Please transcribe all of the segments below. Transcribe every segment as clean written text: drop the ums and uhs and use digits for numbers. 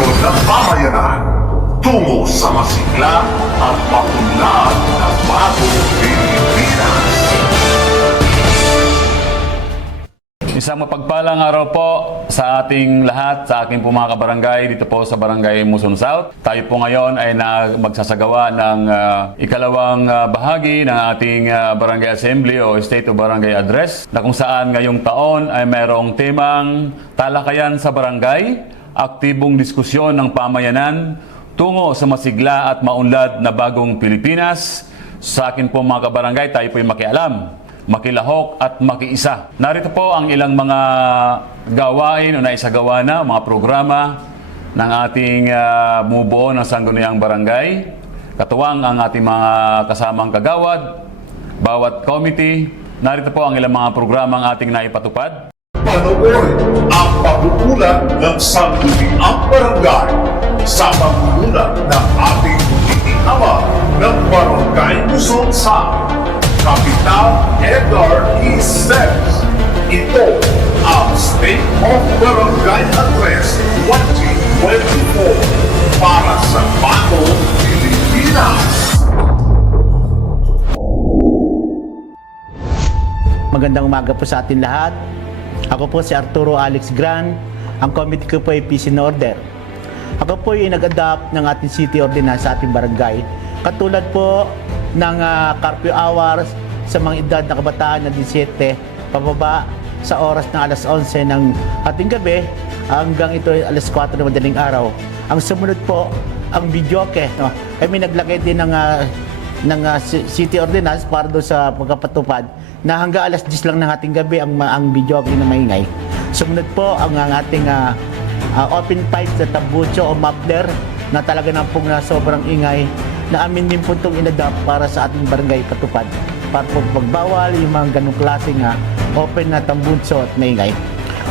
direksyon ng pamayanan tungo sa masigla at maunlad na bagong Pilipinas. Isang mapagpalang araw po sa ating lahat, sa aking po mga kabarangay dito po sa Barangay Muson South. Tayo po ngayon ay magsasagawa ng ikalawang bahagi ng ating Barangay Assembly o State of Barangay Address, na kung saan ngayong taon ay merong temang talakayan sa barangay, aktibong diskusyon ng pamayanan tungo sa masigla at maunlad na bagong Pilipinas. Sa akin po mga kabarangay, tayo po ay makialam, makilahok at makiisa. Narito po ang ilang mga gawain o naisagawa na, mga programa ng ating bumubuo ng Sangguniang Barangay. Katuwang ang ating mga kasamang kagawad, bawat committee. Narito po ang ilang mga programang ating naipatupad. Panoorin ang pag-uulat ng Sangguniang Barangay sa pag-uulat ng ating munting ama ng Barangay Muson South, Kapitan Edgar E. Steps. Ito ang State of Barangay Address 2024 para sa bagong Pilipinas. Magandang umaga po sa atin lahat. Ako po si Arturo Alex Gran. Ang committee ko po ay Peace and Order. Ako po ay nag-adapt ng ating city ordinance sa ating barangay. Katulad po ng curfew hours sa mga edad na kabataan na 17 pababa sa oras ng alas 11 ng ating gabi hanggang ito ay alas 4 ng madaling araw. Ang sumunod po ang videoke. No? Kami naglagay din ng city ordinance para doon sa pagkapatupad na hanggang alas 10 lang ng ating gabi ang videoke na maingay. Sumunod po ang ating open pipe sa tambucho o muffler na talaga nampong na sobrang ingay na amin din po itong inadapt para sa ating barangay patupad para po pagbawal yung mga ganong klaseng open na tambunso at maingay.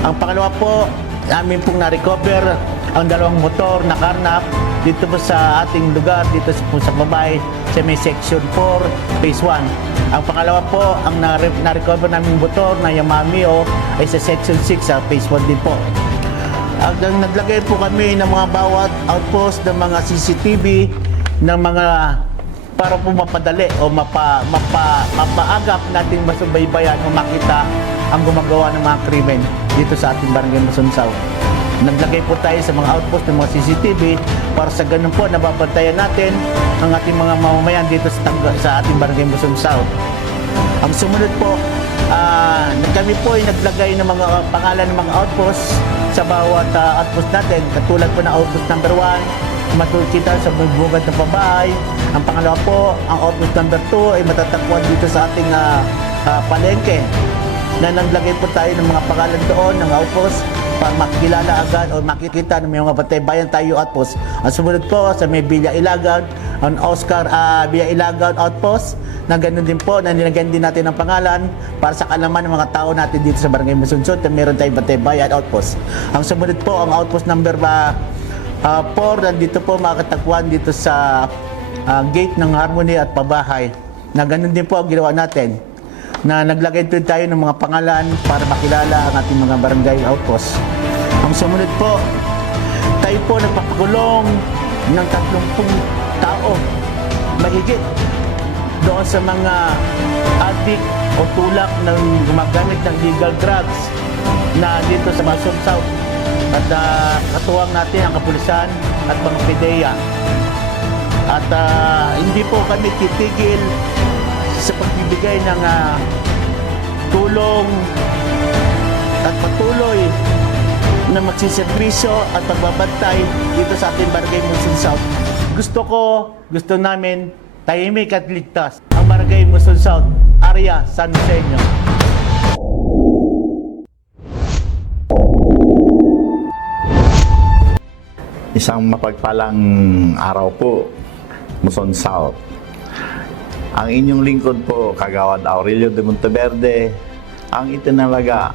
Ang pangalawa po, amin pong na-recover ang dalawang motor na karnap dito po sa ating lugar, dito po sa Babay, sa may section 4, phase 1. Ang pangalawa po, ang na-recover namin motor na Yamaha ay sa section 6, sa phase 1 din po. Naglagay po kami ng mga bawat outpost ng mga CCTV ng mga para po mapadali o mapaagap nating masubaybayan o makita ang gumagawa ng mga krimen dito sa ating Barangay Muson South. Naglagay po tayo sa mga outpost ng mga CCTV para sa ganun po nababantayan natin ang ating mga mamamayan dito sa ating Barangay Muson South. Ang sumunod po, kami po ay naglagay ng mga pangalan ng mga outpost sa bawat outpost natin. Katulad po ng outpost number 1, matutita sa bungad ng pabahay. Ang pangalawa po, ang outpost number 2 ay matatagpuan dito sa ating palengke na naglagay po tayo ng mga pangalan doon ng outpost para makikilala agad o makikita ng mga batay-bayan tayo outpost. Ang sumunod po sa may Villa Ilagan, ang Oscar Villa Ilagan outpost na ganoon din po na nilagyan din natin ng pangalan para sa kalaman ng mga tao natin dito sa Barangay Muson South na meron tayong batay-bayan outpost. Ang sumunod po, ang outpost number 4, nandito po makatagpuan dito sa gate ng Harmony at Pabahay na ganun din po ang ginawa natin na naglagay din tayo ng mga pangalan para makilala ang ating mga barangay outpost. Ang sumunod po, tayo po nagpapakulong ng 30 tao mahigit doon sa mga addict o tulak ng gumagamit ng illegal drugs na dito sa Muson South. At katuwang natin ang kapulisan at mga PDEA. At hindi po kami titigil sa pagbibigay ng tulong at patuloy na magsiservisyo at pagbabantay dito sa ating Barangay Muson South. Gusto namin tahimik at ligtas ang Barangay Muson South, area San Joseño. Isang mapagpalang araw po, Muson South. Ang inyong lingkod po, Kagawad Aurelio de Monteverde, ang itinalaga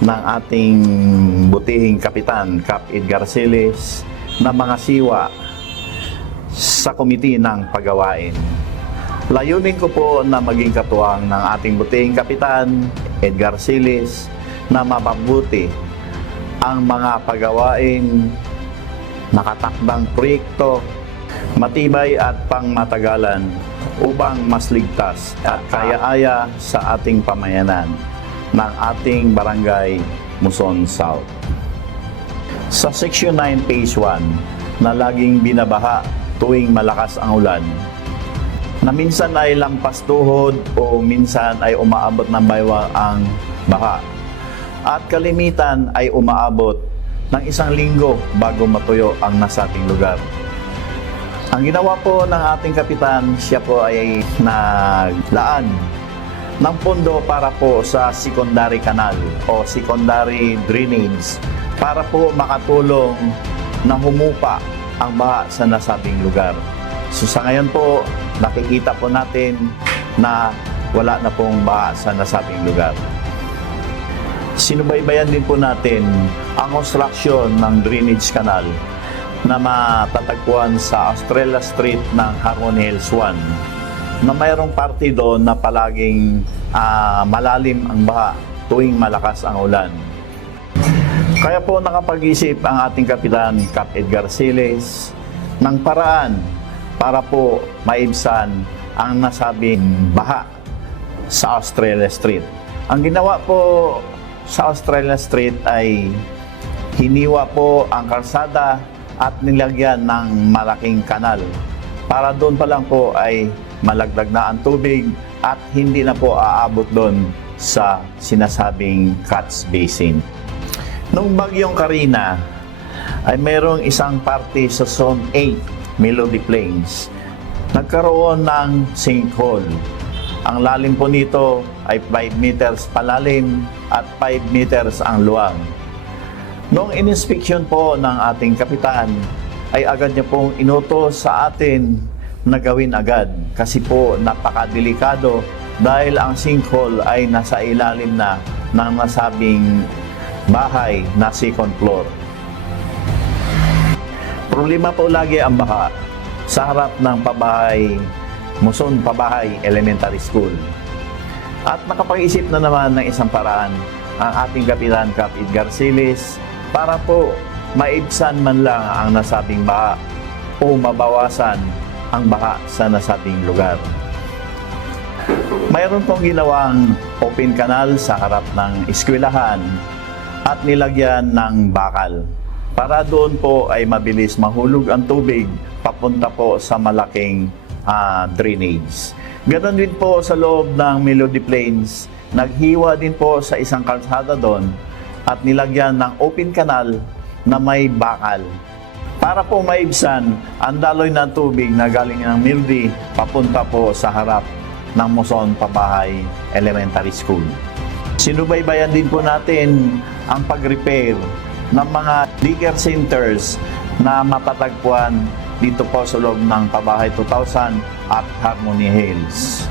ng ating butihing kapitan, Cap Edgar Siles, na mga siwa sa komite ng paggawain. Layunin ko po na maging katuwang ng ating butihing kapitan, Edgar Siles, na mapabuti ang mga paggawain nakatakdang proyekto, matibay at pangmatagalan upang mas ligtas at kaya-aya sa ating pamayanan ng ating Barangay Muson South. Sa Section 9 Phase 1 na laging binabaha tuwing malakas ang ulan, na minsan ay lampas tuhod o minsan ay umaabot ng baywang ang baha, at kalimitan ay umaabot ng 1 linggo bago matuyo ang nasabing lugar. Ang ginawa po ng ating kapitan, siya po ay naglaan ng pondo para po sa secondary canal o secondary drainage para po makatulong na humupa ang baha sa nasabing lugar. So sa ngayon po, nakikita po natin na wala na pong baha sa nasabing lugar. Sinubaybayan din po natin ang construction ng drainage canal na matatagpuan sa Australia Street ng Harmony Hills 1, na mayroong parte doon na palaging malalim ang baha tuwing malakas ang ulan. Kaya po nakapag-isip ang ating kapitan, Cap Edgar Siles, ng paraan para po maibsan ang nasabing baha sa Australia Street. Ang ginawa po sa Australia Street ay hiniwa po ang kalsada at nilagyan ng malaking kanal para doon pa lang po ay malagdag na ang tubig at hindi na po aabot doon sa sinasabing catch basin. Nung bagyong Karina ay mayroong isang parte sa Zone 8, Melody Plains, nagkaroon ng sinkhole. Ang lalim po nito ay 5 meters palalim at 5 meters ang luwag. Noong in-inspection po ng ating kapitan, ay agad niya pong inutos sa atin na gawin agad kasi po napakadelikado dahil ang sinkhole ay nasa ilalim na ng nasabing bahay na second floor. Problema po lagi ang baha sa harap ng Muson Pabahay Elementary School. At nakapag-isip na naman ng isang paraan ang ating kapitan Cap Edgar Siles para po maibsan man lang ang nasabing baha o mabawasan ang baha sa nasabing lugar. Mayroon pong ginawang open canal sa harap ng eskwelahan at nilagyan ng bakal para doon po ay mabilis mahulog ang tubig papunta po sa malaking drainage. Ganon din po sa loob ng Melody Plains, naghiwa din po sa isang kalsada doon at nilagyan ng open canal na may bakal para po maibsan ang daloy ng tubig na galing ng Melody papunta po sa harap ng Muson Pabahay Elementary School. Sinubaybayan din po natin ang pag-repair ng mga digger centers na matatagpuan dito po sa loob ng Pabahay 2000 at Harmony Hills.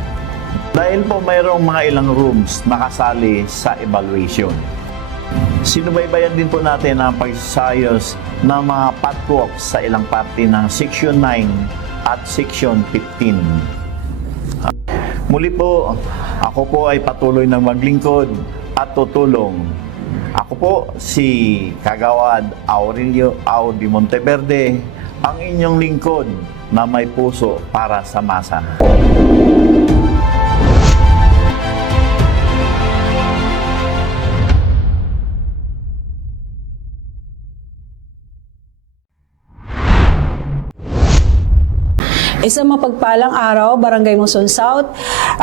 Dahil po mayroong mga ilang rooms nakasali sa evaluation. Sinubaybayan din po natin ang pagsasayos ng mga pathwalks sa ilang parte ng Section 9 at Section 15. Muli po, ako po ay patuloy na maglingkod at tutulong. Ako po si Kagawad Aurelio Audi Monteverde, ang inyong lingkod na may puso para sa masa. Isang mapagpalang araw, Barangay Muson South,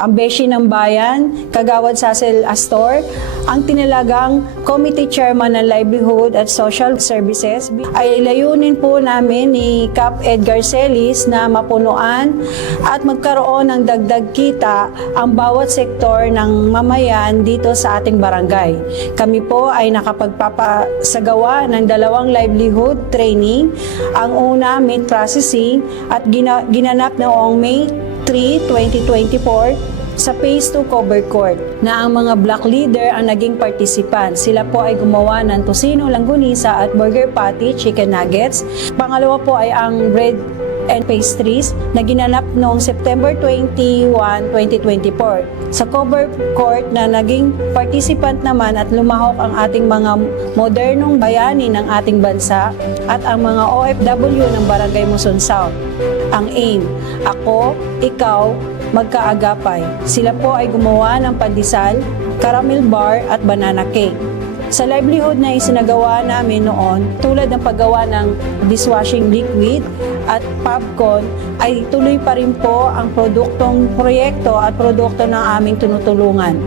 ang Beshi ng Bayan, Kagawad Cecil Astor, ang tinalagang Committee Chairman ng Livelihood at Social Services, ay layunin po namin ni Cap Edgar Siles na mapunuan at magkaroon ng dagdag kita ang bawat sektor ng mamayan dito sa ating barangay. Kami po ay nakapagpapasagawa ng 2 livelihood training. Ang una, meat processing, at ginanap noong May 3, 2024 sa Phase 2 Cover Court na ang mga block leader ang naging participant. Sila po ay gumawa ng tosino, langgunisa at burger patty, chicken nuggets. Pangalawa po ay ang bread and Pastries na ginanap noong September 21, 2024. Sa cover court na naging participant naman at lumahok ang ating mga modernong bayani ng ating bansa at ang mga OFW ng Barangay Muson South. Ang aim, ako, ikaw, magkaagapay. Sila po ay gumawa ng pandesal, caramel bar at banana cake. Sa livelihood na isinagawa namin noon, tulad ng paggawa ng dishwashing liquid at popcorn, ay tuloy pa rin po ang proyekto at produkto ng aming tinutulungan.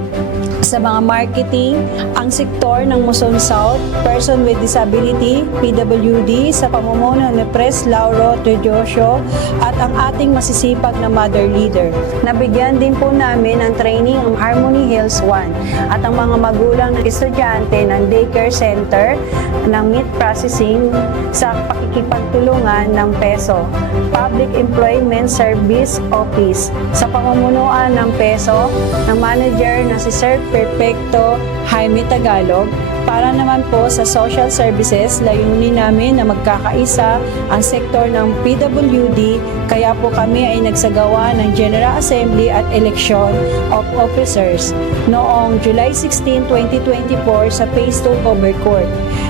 Sa mga marketing, ang sektor ng Muson South, Person with Disability, PWD, sa pamumuno ni Pres Lauro Teodosio at ang ating masisipag na mother leader. Nabigyan din po namin ng training ang Harmony Hills 1 at ang mga magulang ng estudyante ng daycare center ng meat processing sa pakikipagtulungan ng PESO, Public Employment Service Office, sa pamumunuan ng PESO ng manager na si Sir Perfecto Jaime Tagalog. Para naman po sa social services, layunin namin na magkakaisa ang sektor ng PWD, kaya po kami ay nagsagawa ng General Assembly at Election of Officers noong July 16, 2024 sa Phase 2 Cover Court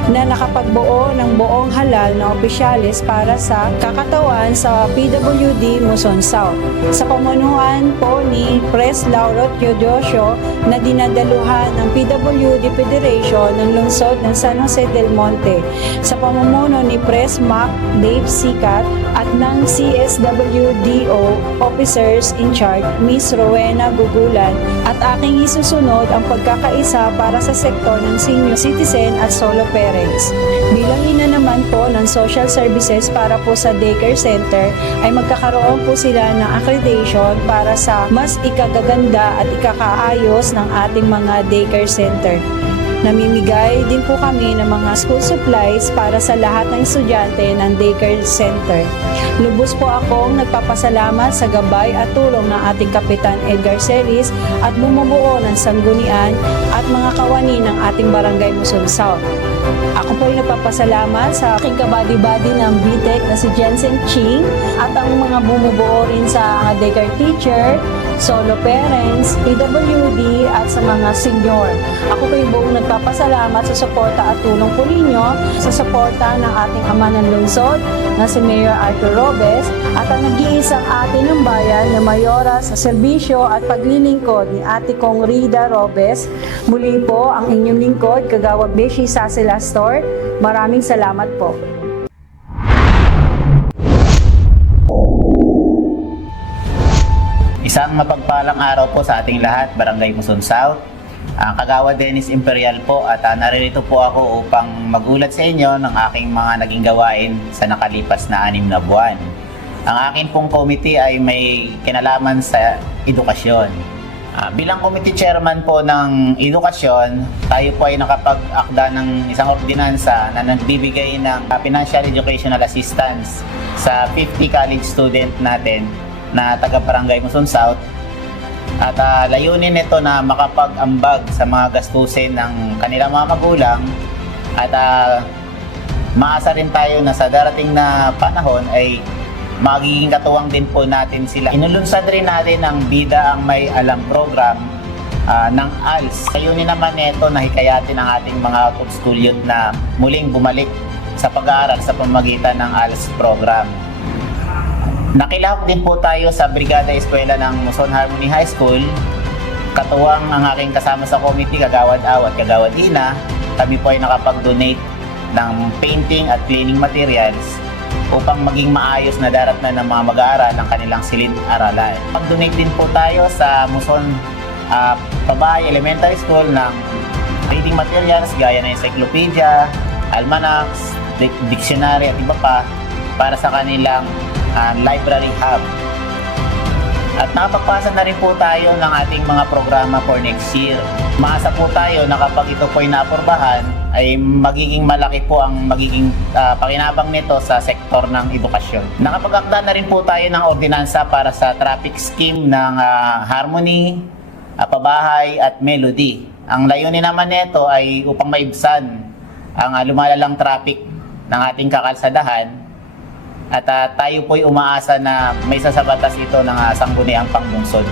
na nakapagbuo ng buong halal na opisyales para sa kakatawan sa PWD Muson South. Sa pamunuan po ni Pres Lauro Teodosio na dinadaluhan ng PWD Federation ng lungsod ng San Jose del Monte, sa pamumuno ni Pres Mac Dave Sikat at ng CSWDO Officers in Charge Miss Rowena Gugulan, at aking isusunod ang pagkakaisa para sa sektor ng senior citizen at solo parents. Bilang ina naman po ng social services para po sa daycare center, ay magkakaroon po sila ng accreditation para sa mas ikagaganda at ikakaayos ng ating mga daycare center. Namimigay din po kami ng mga school supplies para sa lahat ng estudyante ng daycare center. Lubos po akong nagpapasalamat sa gabay at tulong ng ating Kapitan Edgar Celis at bumubuo ng sanggunian at mga kawani ng ating Barangay Muson South. Ako po ay nagpapasalamat sa aking kabady-bady ng BTEC na si Jensen Ching at ang mga bumubuo rin sa daycare teacher, solo parents, PWD at sa mga senior. Ako po ay buong nagpapasalamat sa suporta at tulong po ninyo sa suporta ng ating ama ng lungsod na si Mayor Arthur Robes at ang nag-iisang ate ng bayan na mayora sa serbisyo at paglilingkod ni Ate Kong Rida Robes. Muli po ang inyong lingkod, Kagawad Beshi Sasel Astor. Maraming salamat po. Isang mapagpalang araw po sa ating lahat, Barangay Muson South. Kagawad Dennis Imperial po at naririto po ako upang magulat sa inyo ng aking mga naging gawain sa nakalipas na 6 na buwan. Ang akin pong committee ay may kinalaman sa edukasyon. Bilang committee chairman po ng edukasyon, tayo po ay nakapag-akda ng isang ordinansa na nagbibigay ng financial educational assistance sa 50 college student natin na taga-Barangay Muson South, at layunin nito na makapag-ambag sa mga gastusin ng kanilang mga magulang, at maasa rin tayo na sa darating na panahon ay magiging katuwang din po natin sila. Inulunsad rin natin ang Bida ang May Alam program ng ALS. Layunin naman nito na hikayatin ang ating mga school youth na muling bumalik sa pag-aaral sa pamamagitan ng ALS program. Nakilahok din po tayo sa Brigada Eskwela ng Muson Harmony High School. Katuwang ang aking kasama sa committee, Kagawad Aw at Kagawad Ina. Kami po ay nakapag-donate ng painting at cleaning materials upang maging maayos na daratnan ng mga mag-aaral ang kanilang silid-aralan. Pag-donate din po tayo sa Muson Pabahay Elementary School ng reading materials gaya ng encyclopedia, almanacs, dictionary at iba pa para sa kanilang library hub. At nakapagpasa na rin po tayo ng ating mga programa for next year. Maasa po tayo na kapag ito po ay naapurbahan, ay magiging malaki po ang magiging pakinabang nito sa sektor ng edukasyon. Nakapag-akda na rin po tayo ng ordinansa para sa traffic scheme ng Harmony, Pabahay at Melody. Ang layunin naman nito ay upang maibsan ang lumalalang traffic ng ating kakalsadahan at tayo po'y umaasa na may sasabatas ito ng sangguniang panglungsod.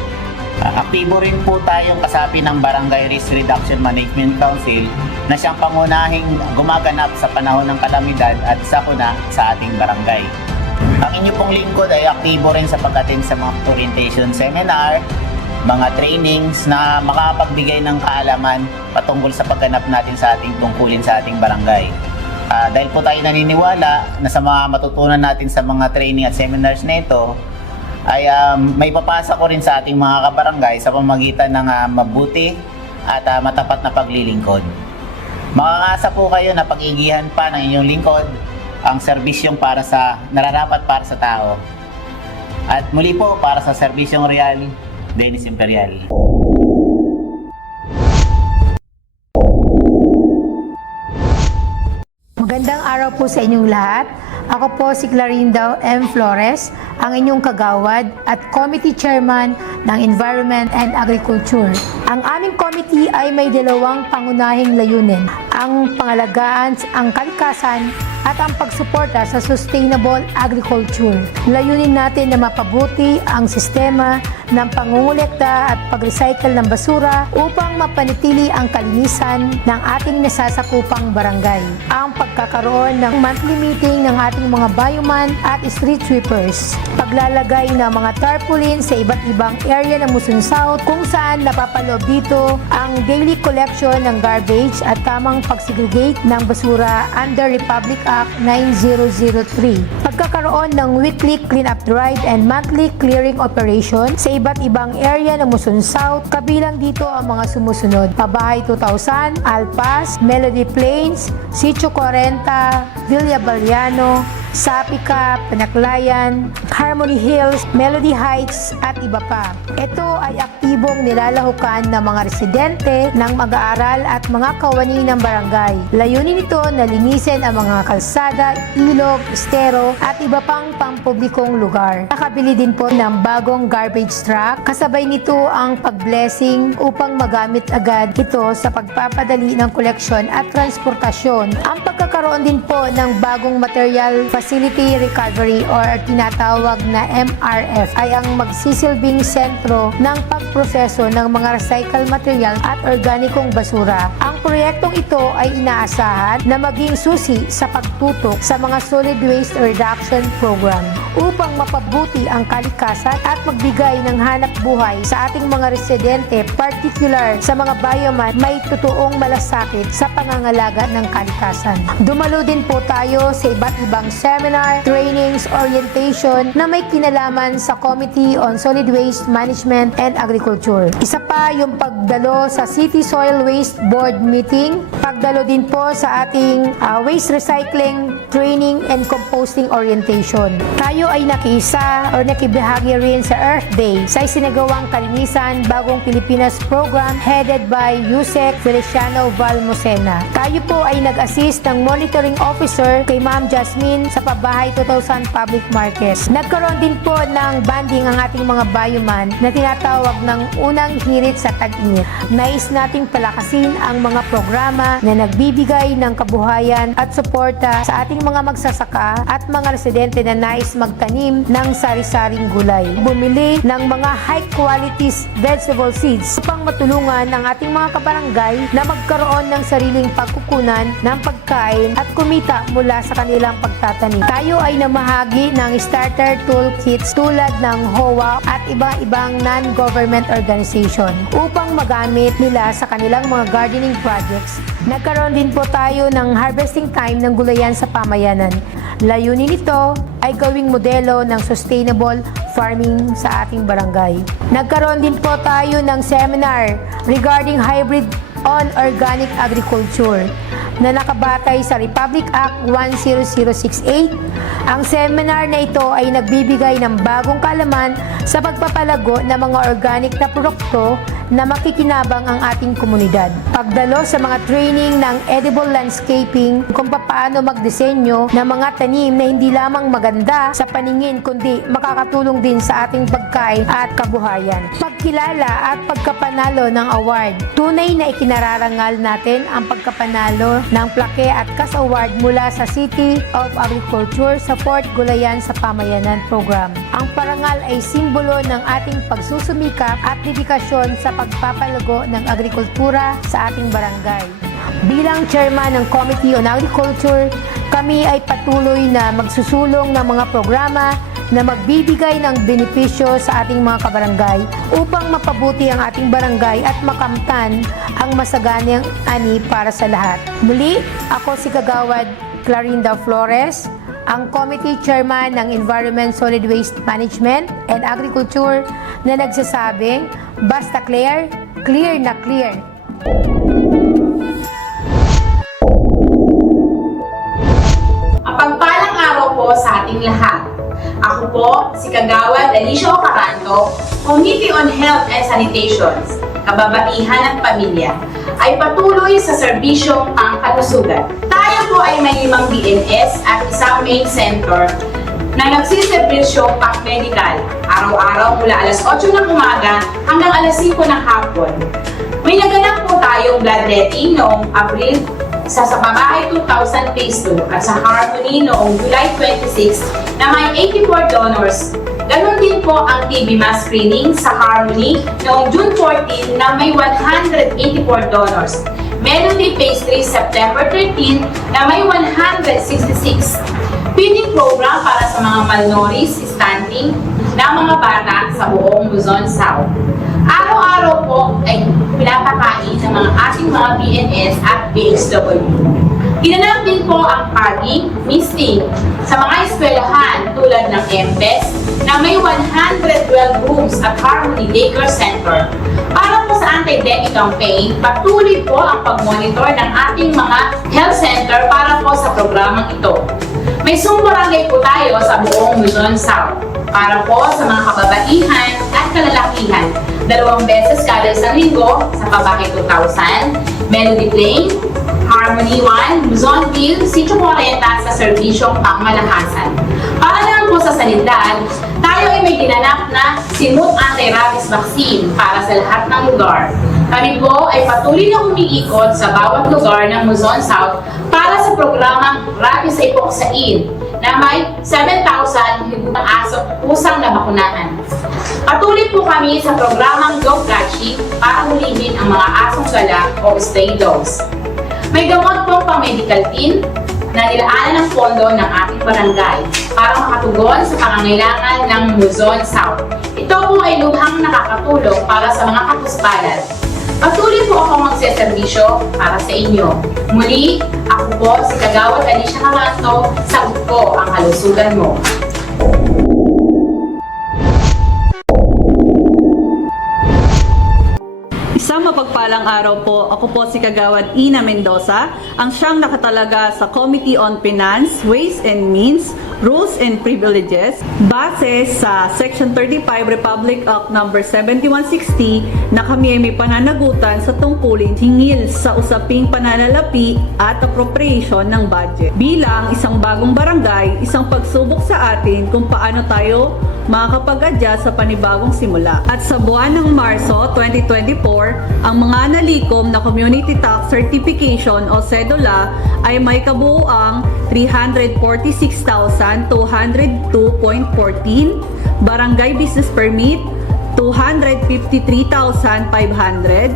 Aktibo rin po tayong kasapi ng Barangay Risk Reduction Management Council na siyang pangunahing gumaganap sa panahon ng kalamidad at sakuna sa ating barangay. Ang inyo pong lingkod ay aktibo rin sa pag-attend sa mga orientation seminar, mga trainings na makapagbigay ng kaalaman patungkol sa pagganap natin sa ating tungkulin sa ating barangay. Dahil po tayo naniniwala na sa mga matutunan natin sa mga training at seminars na ito, ay may papasa ko rin sa ating mga kabarangay sa pamamagitan ng mabuti at matapat na paglilingkod. Makakasa po kayo na pag-igihan pa ng inyong lingkod ang serbisyong nararapat para sa tao. At muli po, para sa Serbisyong Real, Dennis Imperial. Magandang araw po sa inyong lahat. Ako po si Clarinda M. Flores, ang inyong kagawad at Committee Chairman ng Environment and Agriculture. Ang aming committee ay may dalawang pangunahing layunin, ang pangalagaan ang kalikasan at ang pagsuporta sa sustainable agriculture. Layunin natin na mapabuti ang sistema ng pangungulekta at pag-recycle ng basura upang mapanatili ang kalinisan ng ating nasasakupang barangay. Ang pagkakaroon ng monthly meeting ng ating mga bayuman at street sweepers. Paglalagay ng mga tarpaulin sa iba't ibang area ng Muson South kung saan napapaloob dito ang daily collection ng garbage at tamang pagsegregate ng basura under Republic Act 9003. Pagkakaroon ng weekly clean-up drive and monthly clearing operation sa iba't ibang area ng Muson South, kabilang dito ang mga sumusunod: Pabahay 2000, Alpas, Melody Plains, Sitio 40, Villa Baliano, Sapika, Panaklayan, Harmony Hills, Melody Heights at iba pa. Ito ay aktibong nilalahukan ng mga residente, ng mag-aaral at mga kawani ng barangay. Layunin nito na linisin ang mga kalsada, ilog, estero at iba pang pampublikong lugar. Nakabili din po ng bagong garbage truck. Kasabay nito ang pag-blessing upang magamit agad ito sa pagpapadali ng koleksyon at transportasyon. Ang pagkakaroon din po ng bagong material Facility Recovery or tinatawag na MRF ay ang magsisilbing sentro ng pagproseso ng mga recycled material at organikong basura. Ang proyektong ito ay inaasahan na maging susi sa pagtutok sa mga solid waste reduction program upang mapabuti ang kalikasan at magbigay ng hanap buhay sa ating mga residente, particular sa mga bioman may totoong malasakit sa pangangalaga ng kalikasan. Dumalo din po tayo sa iba't ibang seminar, trainings, orientation na may kinalaman sa Committee on Solid Waste Management and Agriculture. Isa pa yung pagdalo sa City Soil Waste Board meeting, pagdalo din po sa ating waste recycling, training, and composting orientation. Tayo ay nakiisa o nakibahagi rin sa Earth Day sa isinagawang Kalinisan Bagong Pilipinas program headed by Yusek Feliciano Valmosena. Tayo po ay nag-assist ng monitoring officer kay Ma'am Jasmine sa Pabahay 2000 Public Market. Nagkaroon din po ng banding ang ating mga bayuman na tinatawag ng unang hirit sa tag-init. Nais nating palakasin ang mga programa na nagbibigay ng kabuhayan at suporta sa ating mga magsasaka at mga residente na nais magtanim ng sari-saring gulay. Bumili ng mga high-quality vegetable seeds upang matulungan ang ating mga kabarangay na magkaroon ng sariling pagkukunan ng pagkain at kumita mula sa kanilang pagtatanim. Tayo ay namahagi ng starter toolkits tulad ng HOA at iba-ibang non-government organization upang magamit nila sa kanilang mga gardening projects. Nagkaroon din po tayo ng harvesting time ng gulayan sa pamayanan. Layunin nito ay gawing modelo ng sustainable farming sa ating barangay. Nagkaroon din po tayo ng seminar regarding hybrid on organic agriculture na nakabatay sa Republic Act 10068. Ang seminar na ito ay nagbibigay ng bagong kaalaman sa pagpapalago ng mga organic na produkto na makikinabang ang ating komunidad. Pagdalo sa mga training ng edible landscaping kung paano magdisenyo ng mga tanim na hindi lamang maganda sa paningin kundi makakatulong din sa ating pagkain at kabuhayan. Pagkilala at pagkapanalo ng award. Tunay na ikinararangal natin ang pagkapanalo ng Plaque at CAS Award mula sa City of Agriculture sa Support Gulayan sa Pamayanan Program. Ang parangal ay simbolo ng ating pagsusumikap at dedikasyon sa pagpapalago ng agrikultura sa ating barangay. Bilang chairman ng Committee on Agriculture, kami ay patuloy na magsusulong ng mga programa na magbibigay ng benepisyo sa ating mga kabarangay upang mapabuti ang ating barangay at makamtan ang masaganang ani para sa lahat. Muli, ako si Kagawad Clarinda Flores, ang Committee Chairman ng Environment, Solid Waste Management and Agriculture na nagsasabing, basta clear, clear na clear. Mapagpalang araw po sa ating lahat. Ako po si Kagawad Alicia Ocaranto, Committee on Health and Sanitation, Kababaihan at Pamilya, ay patuloy sa serbisyong pangkalusugan. Tayo po ay may 5 BNS at isang main center na nagsiserbisyong pang-medical araw-araw mula alas 8 ng umaga hanggang alas 5 ng hapon. May naganap po tayong bloodletting noong April sa Pamahay 2000 Phase 2 at sa Harmony noong July 26 na may 84 donors. Ganon din po ang TB mass screening sa Harmony noong June 14 na may 184 donors. Meron din Phase 3 September 13 na may 166. Feeding program para sa mga malnourished stunting na mga bata sa buong Luzon South. Araw-araw po ay pinapakain ng mga ating mga BNS at BHW. Ginanap din po ang parking, misting sa mga eskwelahan tulad ng MPES na may 112 rooms at Harmony Daycare Center. Para po sa anti-dengue campaign, patuloy po ang pag-monitor ng ating mga health center para po sa programang ito. May sumbarangay po tayo sa buong Luzon South para po sa mga kababaihan at kalalakihan. 2 beses kada isang linggo sa Pamahay 2000, Melody Plain, Harmony 1, Luzonville, Sitio 40 sa serbisyong pangmalakasan. Para naman po sa sanidad, tayo ay may ginanap na Simut Anti-Rabies Vaccine para sa lahat ng lugar. Kami po ay patuloy na umiikot sa bawat lugar ng Luzon South para sa programang Rabies Hypoxain na may 7,000 higit aso pusang nabakunahan. Patuloy po kami sa programang Dog Catching para hulihin ang mga asong gala o stray dogs. May gamot pong pang-medical team na nilaanan ng pondo ng ating barangay para makatugon sa pangangailangan ng Luzon South. Ito po ay lubhang nakakatulong para sa mga kapuspalad. Patuloy po akong magseserbisyo para sa inyo. Muli, ako po si Kagawad Alicia Ocaranto, sagot ko ang kalusugan mo. Isang mapagpalang araw po, ako po si Kagawad Ina Mendoza, ang siyang nakatalaga sa Committee on Finance, Ways and Means, Rules and Privileges, base sa Section 35 Republic Act No. 7160 na kami ay may pananagutan sa tungkulin hingil sa usaping pananalapi at appropriation ng budget. Bilang isang bagong barangay, isang pagsubok sa atin kung paano tayo makakapag-adjust sa panibagong simula. At sa buwan ng Marso 2024, ang mga nalikom na Community Tax Certification o CEDOLA ay may kabuuang 346,202.14, Barangay Business Permit 253,500,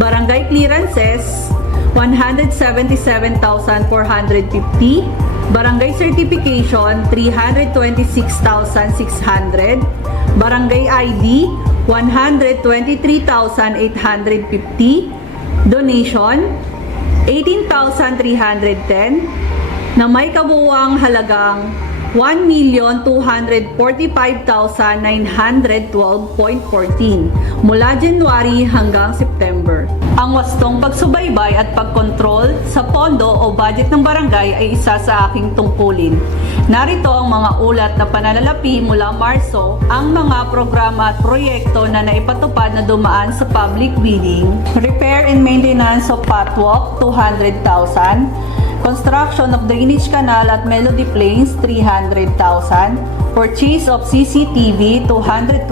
Barangay Clearances 177,450, Barangay Certification 326,600, Barangay ID 123,850, Donation 18,310 na may kabuuang halagang 1,245,912.14 mula January hanggang September. Ang wastong pagsubaybay at pagkontrol sa pondo o budget ng barangay ay isa sa aking tungkulin. Narito ang mga ulat na pananalapi mula Marso, ang mga programa at proyekto na naipatupad na dumaan sa public bidding: repair and maintenance of pathwalk 200,000, construction of drainage canal at Melody Plains 300,000, purchase of CCTV 220,000,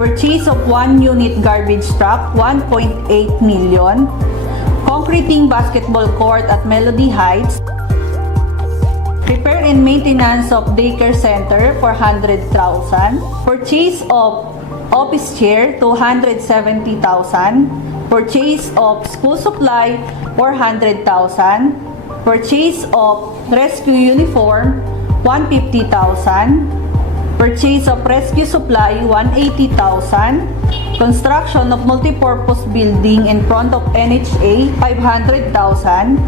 purchase of 1 unit garbage truck 1.8 million, concreting basketball court at Melody Heights, Repair and maintenance of daycare center, 400,000. Purchase of office chair, 270,000. Purchase of school supply, 400,000. Purchase of rescue uniform, 150,000. Purchase of rescue supply, 180,000. Construction of multipurpose building in front of NHA, 500,000.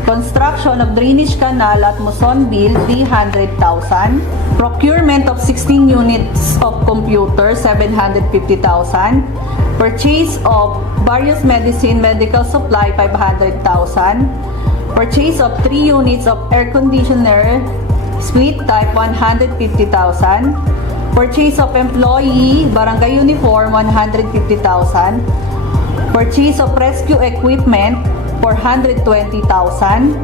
Construction of drainage canal at Musonville, 300,000. Procurement of 16 units of computer, 750,000. Purchase of various medical supply, 500,000. Purchase of 3 units of air conditioner, split type, 150,000. Purchase of employee barangay uniform, 150,000. Purchase of rescue equipment, 420,000.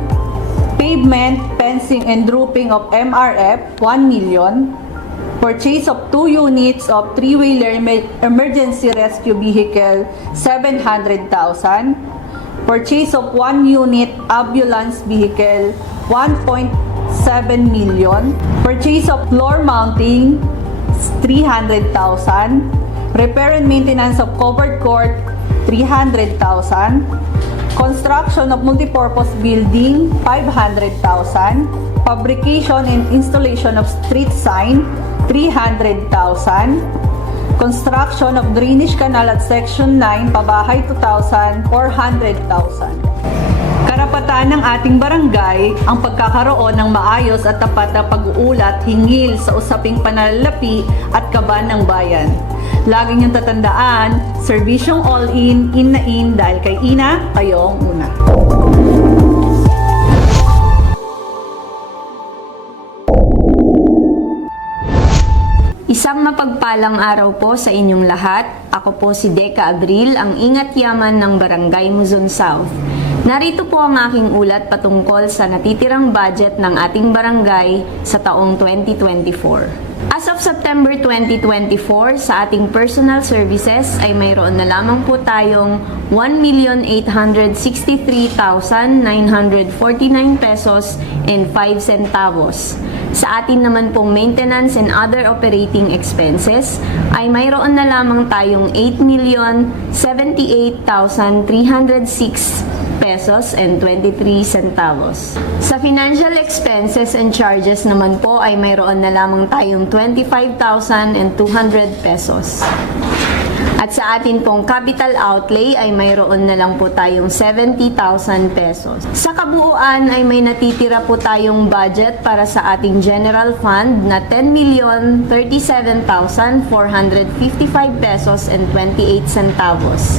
Pavement, fencing and drooping of MRF, 1 million. Purchase of 2 units of 3-wheeler emergency rescue vehicle, 700,000. Purchase of 1 unit ambulance vehicle, 1.7 million. Purchase of floor mounting, 300,000. Repair and maintenance of covered court, 300,000. Construction of multipurpose building, 500,000. Fabrication and installation of street sign, 300,000. Construction of drainage canal at Section 9, Pabahay 2,000, 400,000. Karapatan ng ating barangay ang pagkakaroon ng maayos at tapat na pag-uulat hinggil sa usaping pananalapi at kaban ng bayan. Lagi niyong tatandaan, serbisyong all-in, in na in, dahil kay Ina, kayong una. Isang mapagpalang araw po sa inyong lahat. Ako po si Deca Abril, ang ingat yaman ng Barangay Muzon South. Narito po ang aking ulat patungkol sa natitirang budget ng ating barangay sa taong 2024. As of September 2024, sa ating personal services ay mayroon na lamang po tayong 1,863,949 pesos and 5 centavos. Sa atin naman pong maintenance and other operating expenses ay mayroon na lamang tayong 8,078,306 pesos and 23 centavos. Sa financial expenses and charges naman po ay mayroon na lamang tayong 25,200 pesos. At sa atin pong capital outlay ay mayroon na lang po tayong 70,000 pesos. Sa kabuuan ay may natitira po tayong budget para sa ating general fund na 10,037,455 pesos and 28 centavos.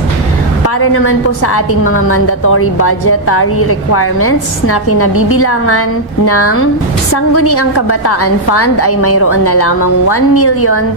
Para naman po sa ating mga mandatory budgetary requirements na kinabibilangan ng Sangguniang Kabataan Fund ay mayroon na lamang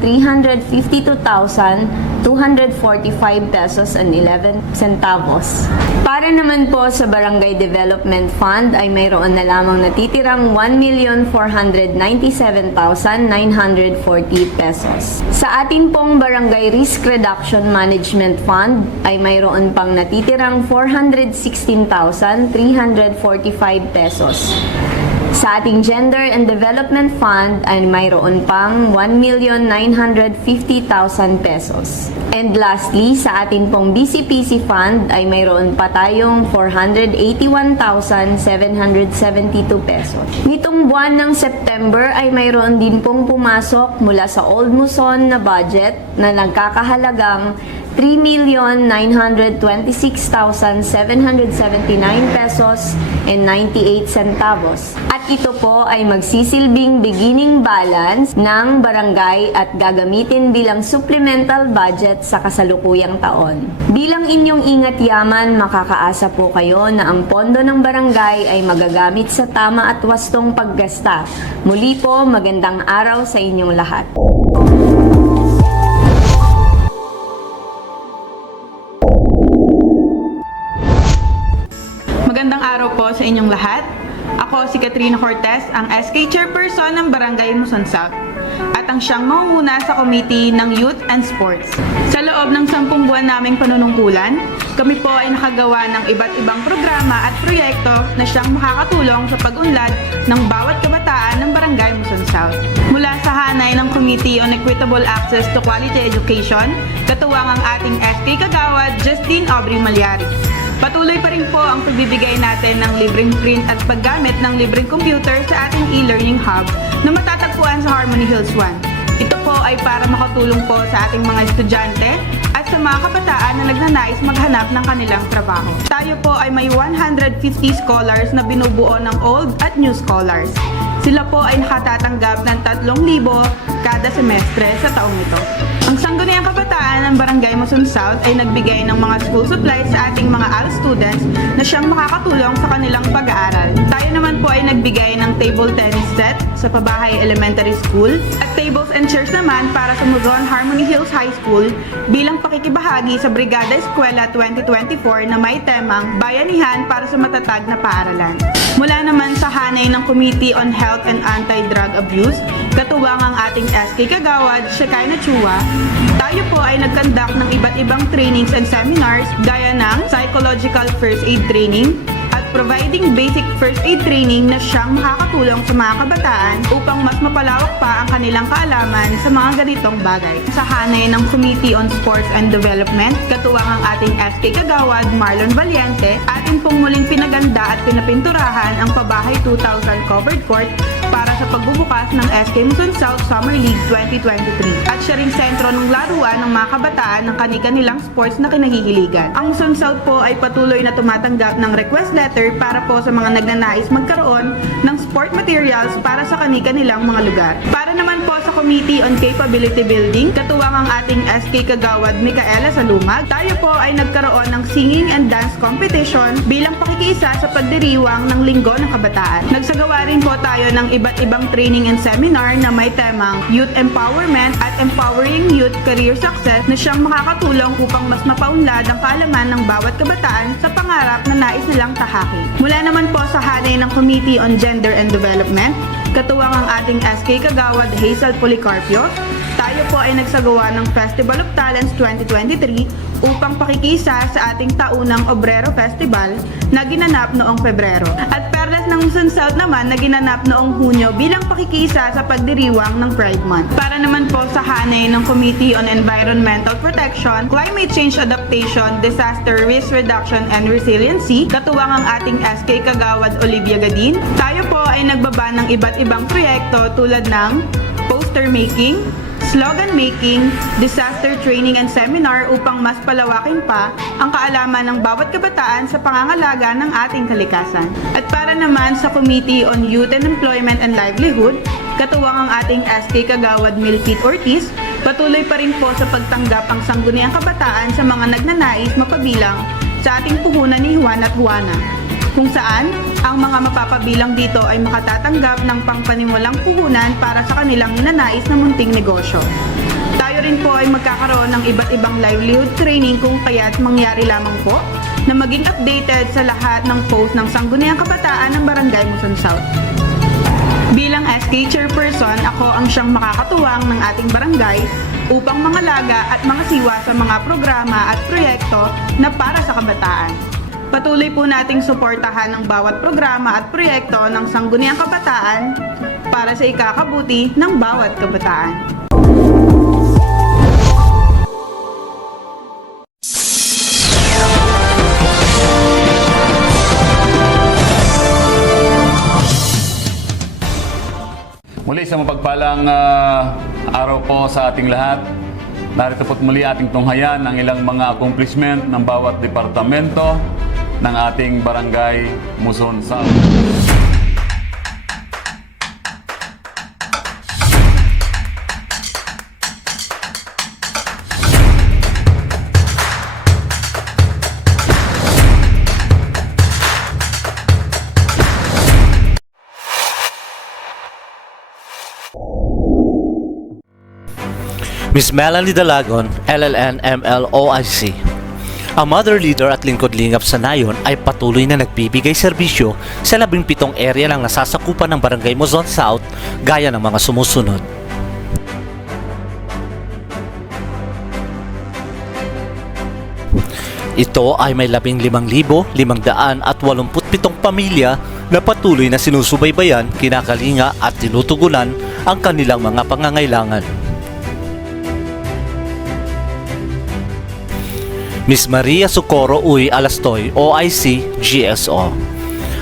1,352,245 pesos and 11 centavos. Para naman po sa Barangay Development Fund ay mayroon na lamang natitirang 1,497,940 pesos. Sa ating pong Barangay Risk Reduction Management Fund ay mayroon pang natitirang 416,345 pesos. Sa ating Gender and Development Fund ay mayroon pang 1,950,000 pesos. And lastly, sa ating pong BCPC Fund ay mayroon pa tayong 481,772 pesos. Nitong buwan ng September ay mayroon din pong pumasok mula sa Old Luzon na budget na nagkakahalagang 3,926,779 pesos and 98 centavos. At ito po ay magsisilbing beginning balance ng barangay at gagamitin bilang supplemental budget sa kasalukuyang taon. Bilang inyong ingat yaman, makakaasa po kayo na ang pondo ng barangay ay magagamit sa tama at wastong paggasta. Muli po, magandang araw sa inyong lahat. Magandang araw po sa inyong lahat. Ako si Katrina Cortez, ang SK Chairperson ng Barangay Muzon South at ang siyang mangunguna sa Committee ng Youth and Sports. Sa loob ng 10 buwan naming panunungkulan, kami po ay nakagawa ng iba't ibang programa at proyekto na siyang makakatulong sa pag-unlad ng bawat kabataan ng Barangay Muson South. Mula sa hanay ng Committee on Equitable Access to Quality Education, katuwang ang ating SK Kagawad, Justine Aubrey Malyari. Patuloy pa rin po ang pagbibigay natin ng libreng print at paggamit ng libreng computer sa ating e-learning hub na matatagpuan sa Harmony Hills 1. Ito po ay para makatulong po sa ating mga estudyante at sa mga kabataan na nagnanais maghanap ng kanilang trabaho. Tayo po ay may 150 scholars na binubuo ng old at new scholars. Sila po ay nakatatanggap ng 3,000 kada semestre sa taong ito. Ang Sangguniang Kabataan ng Barangay Muson South ay nagbigay ng mga school supplies sa ating mga AL students na siyang makakatulong sa kanilang pag-aaral. Tayo naman po ay nagbigay ng table tennis set sa Pabahay Elementary School at tables and chairs naman para sa Luzon Harmony Hills High School bilang pakikibahagi sa Brigada Eskwela 2024 na may temang Bayanihan para sa matatag na paaralan. Mula naman sa hanay ng Committee on Health and Anti-Drug Abuse, katuwang ang ating SK Kagawad, Shekinah Chua, tayo po ay nagkandak ng iba't ibang trainings and seminars gaya ng Psychological First Aid Training at Providing Basic First Aid Training na siyang makakatulong sa mga kabataan upang mas mapalawak pa ang kanilang kaalaman sa mga ganitong bagay. Sa hanay ng Committee on Sports and Development, katuwang ang ating SK Kagawad, Marlon Valiente, atin pong muling pinaganda at pinapinturahan ang Pabahay 2000 covered court para sa pagbubukas ng SK Muson South Summer League 2023. At siya ring sentro ng laruan ng mga kabataan ng kani-kanilang sports na kinahihiligan. Ang Muson South po ay patuloy na tumatanggap ng request letter para po sa mga nagnanais magkaroon ng sport materials para sa kani-kanilang mga lugar. Para naman po sa Committee on Capability Building, katuwang ang ating SK Kagawad Micaela Salumag, tayo po ay nagkaroon ng singing and dance competition bilang pakikiisa sa pagdiriwang ng Linggo ng Kabataan. Nagsagawa rin po tayo ng iba't ibang training and seminar na may temang Youth Empowerment at Empowering Youth Career Success na siyang makakatulong upang mas mapaunlad ang kaalaman ng bawat kabataan sa pangarap na nais nilang tahakin. Mula naman po sa hanay ng Committee on Gender and Development, katuwang ang ating SK Kagawad Hazel Policarpio, tayo po ay nagsagawa ng Festival of Talents 2023 upang pakikisa sa ating taunang Obrero Festival na ginanap noong Pebrero. At Perlas ng Muson South naman na ginanap noong Hunyo bilang pakikisa sa pagdiriwang ng Pride Month. Para naman po sa hanay ng Committee on Environmental Protection, Climate Change Adaptation, Disaster Risk Reduction and Resiliency, katuwang ang ating SK Kagawad Olivia Gadin, tayo po ay nagbaba ng iba't ibang proyekto tulad ng poster making, slogan making, disaster training and seminar upang mas palawakin pa ang kaalaman ng bawat kabataan sa pangangalaga ng ating kalikasan. At para naman sa Committee on Youth and Employment and Livelihood, katuwang ang ating SK Kagawad Milkit Ortiz, patuloy pa rin po sa pagtanggap ang Sangguniang Kabataan sa mga nagnanais mapabilang sa ating puhunan ni Juan at Juana, kung saan ang mga mapapabilang dito ay makatatanggap ng pangpanimulang puhunan para sa kanilang ninanais na munting negosyo. Tayo rin po ay magkakaroon ng iba't ibang livelihood training kung kaya't mangyari lamang po na maging updated sa lahat ng post ng Sangguniang Kabataan ng Barangay Muson South. Bilang SK Chairperson, ako ang siyang makakatuwang ng ating barangay upang mangalaga at mangasiwa sa mga programa at proyekto na para sa kabataan. Patuloy po nating suportahan ang bawat programa at proyekto ng Sangguniang Kabataan para sa ikakabuti ng bawat kabataan. Muli sa mapagpalang araw po sa ating lahat. Narito po't muli ating tunghayan ang ilang mga accomplishment ng bawat departamento ng ating Barangay Muson South. Ms. Melanie Dalagon, LLN MLOIC. Ang mother leader at lingkod lingap sa nayon ay patuloy na nagbibigay serbisyo sa 17 area ng nasasakupan ng Barangay Muson South gaya ng mga sumusunod. Ito ay may 15,587 pamilya na patuloy na sinusubaybayan, kinakalinga at tinutugunan ang kanilang mga pangangailangan. Miss Maria Socorro Uy Alastoy, OIC, GSO.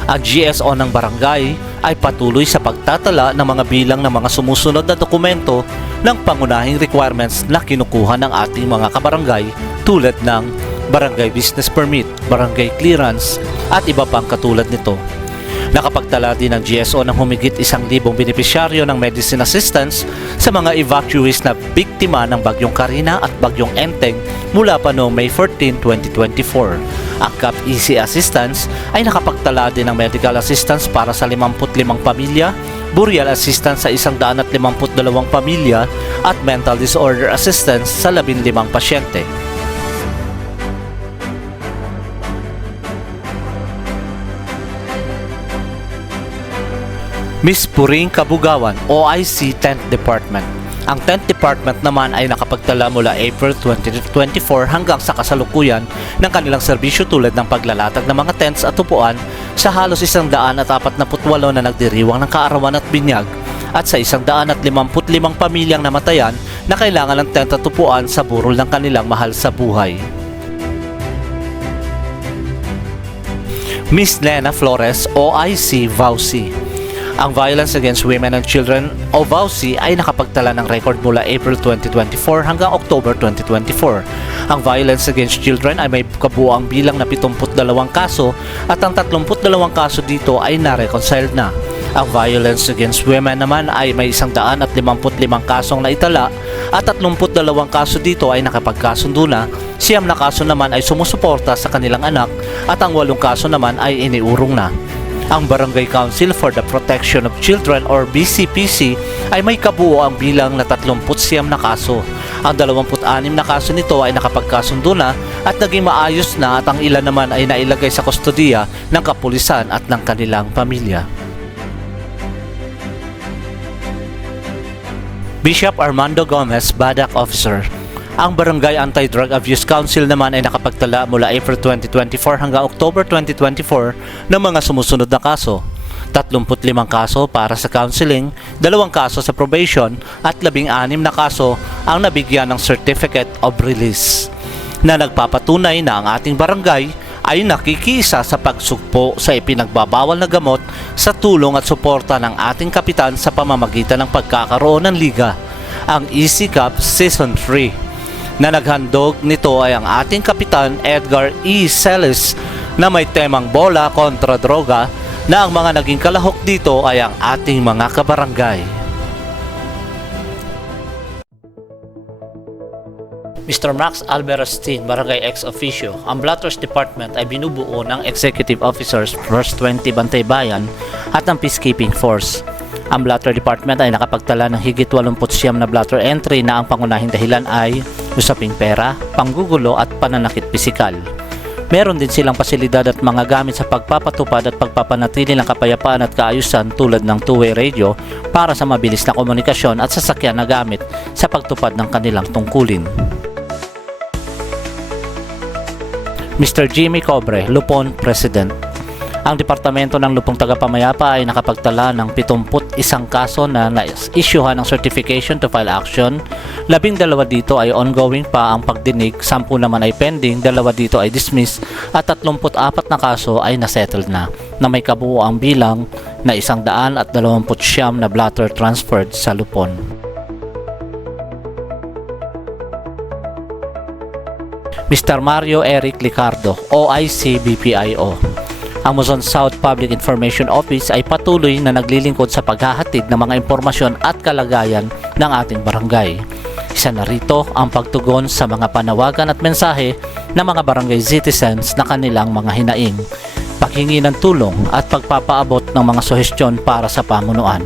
Ang GSO ng barangay ay patuloy sa pagtatala ng mga bilang ng mga sumusunod na dokumento ng pangunahing requirements na kinukuha ng ating mga kabarangay tulad ng Barangay Business Permit, Barangay Clearance at iba pang katulad nito. Nakapagtala din ng GSO ng humigit 1,000 benepisyaryo ng medicine assistance sa mga evacuees na biktima ng Bagyong Karina at Bagyong Enteng mula pa noong May 14, 2024. Ang CAP Easy Assistance ay nakapagtala din ng medical assistance para sa 55 pamilya, burial assistance sa 152 pamilya at mental disorder assistance sa 15 pasyente. Miss Puring Kabugawan, OIC 10th Department. Ang 10th Department naman ay nakapagtala mula April 2024 hanggang sa kasalukuyan ng kanilang serbisyo tulad ng paglalatag ng mga tents at upuan sa halos 148 na nagdiriwang ng kaarawan at binyag at sa 155 pamilyang namatayan na kailangan ng tent at upuan sa burol ng kanilang mahal sa buhay. Miss Lena Flores, OIC VAUSI. Ang Violence Against Women and Children o VAUSI ay nakapagtala ng record mula April 2024 hanggang October 2024. Ang Violence Against Children ay may kabuuang bilang na 72 kaso at ang 32 kaso dito ay na-reconciled na. Ang Violence Against Women naman ay may 155 kasong naitala at 32 kaso dito ay nakapagkasundo na, 9 na kaso naman ay sumusuporta sa kanilang anak at ang 8 kaso naman ay iniurong na. Ang Barangay Council for the Protection of Children or BCPC ay may kabuuang bilang na 39 na kaso. Ang 26 na kaso nito ay nakapagkasundo na at naging maayos na at ang ilan naman ay nailagay sa kustodiya ng kapulisan at ng kanilang pamilya. Bishop Armando Gomez, Badak Officer. Ang Barangay Anti-Drug Abuse Council naman ay nakapagtala mula April 2024 hanggang October 2024 ng mga sumusunod na kaso. 35 kaso para sa counseling, 2 kaso sa probation at 16 na kaso ang nabigyan ng Certificate of Release na nagpapatunay na ang ating barangay ay nakikiisa sa pagsugpo sa ipinagbabawal na gamot sa tulong at suporta ng ating kapitan sa pamamagitan ng pagkakaroon ng liga, ang Easy Cup Season 3. Na naghandog nito ay ang ating kapitan Edgar E. Celis na may temang bola kontra droga na ang mga naging kalahok dito ay ang ating mga kabarangay. Mr. Max Alberastin, Barangay Ex-Officio. Ang Blatters Department ay binubuo ng Executive Officers, First 20 Bantay Bayan at ng Peacekeeping Force. Ang Blatter Department ay nakapagtala ng higit 89 na blatter entry na ang pangunahing dahilan ay usaping pera, panggugulo at pananakit pisikal. Meron din silang pasilidad at mga gamit sa pagpapatupad at pagpapanatili ng kapayapaan at kaayusan tulad ng two-way radio para sa mabilis na komunikasyon at sasakyan na gamit sa pagtupad ng kanilang tungkulin. Mr. Jimmy Cobre, Lupon President. Ang Departamento ng Lupong Tagapamayapa ay nakapagtala ng 71 kaso na na-issuehan ng Certification to File Action. 12 dito ay ongoing pa ang pagdinig, 10 naman ay pending, 2 dito ay dismissed at 34 na kaso ay nasettled na may kabuuang bilang na 129 na blatter transferred sa Lupon. Mr. Mario Eric Licardo, OIC BPIO. Ang Luzon South Public Information Office ay patuloy na naglilingkod sa paghahatid ng mga impormasyon at kalagayan ng ating barangay. Isa na rito ang pagtugon sa mga panawagan at mensahe ng mga barangay citizens na kanilang mga hinaing, paghingi ng tulong at pagpapaabot ng mga suhestyon para sa pamunuan.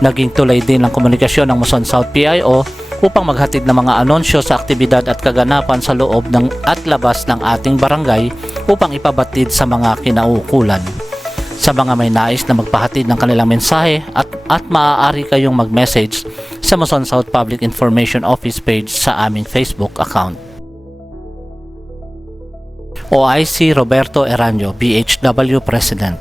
Naging tulay din ang komunikasyon ng Luzon South PIO upang maghatid ng mga anunsyo sa aktibidad at kaganapan sa loob ng at labas ng ating barangay upang ipabatid sa mga kinaukulan. Sa mga may nais na magpahatid ng kanilang mensahe at maaari kayong mag-message sa Luzon South Public Information Office page sa aming Facebook account. OIC Roberto Eranio, BHW President.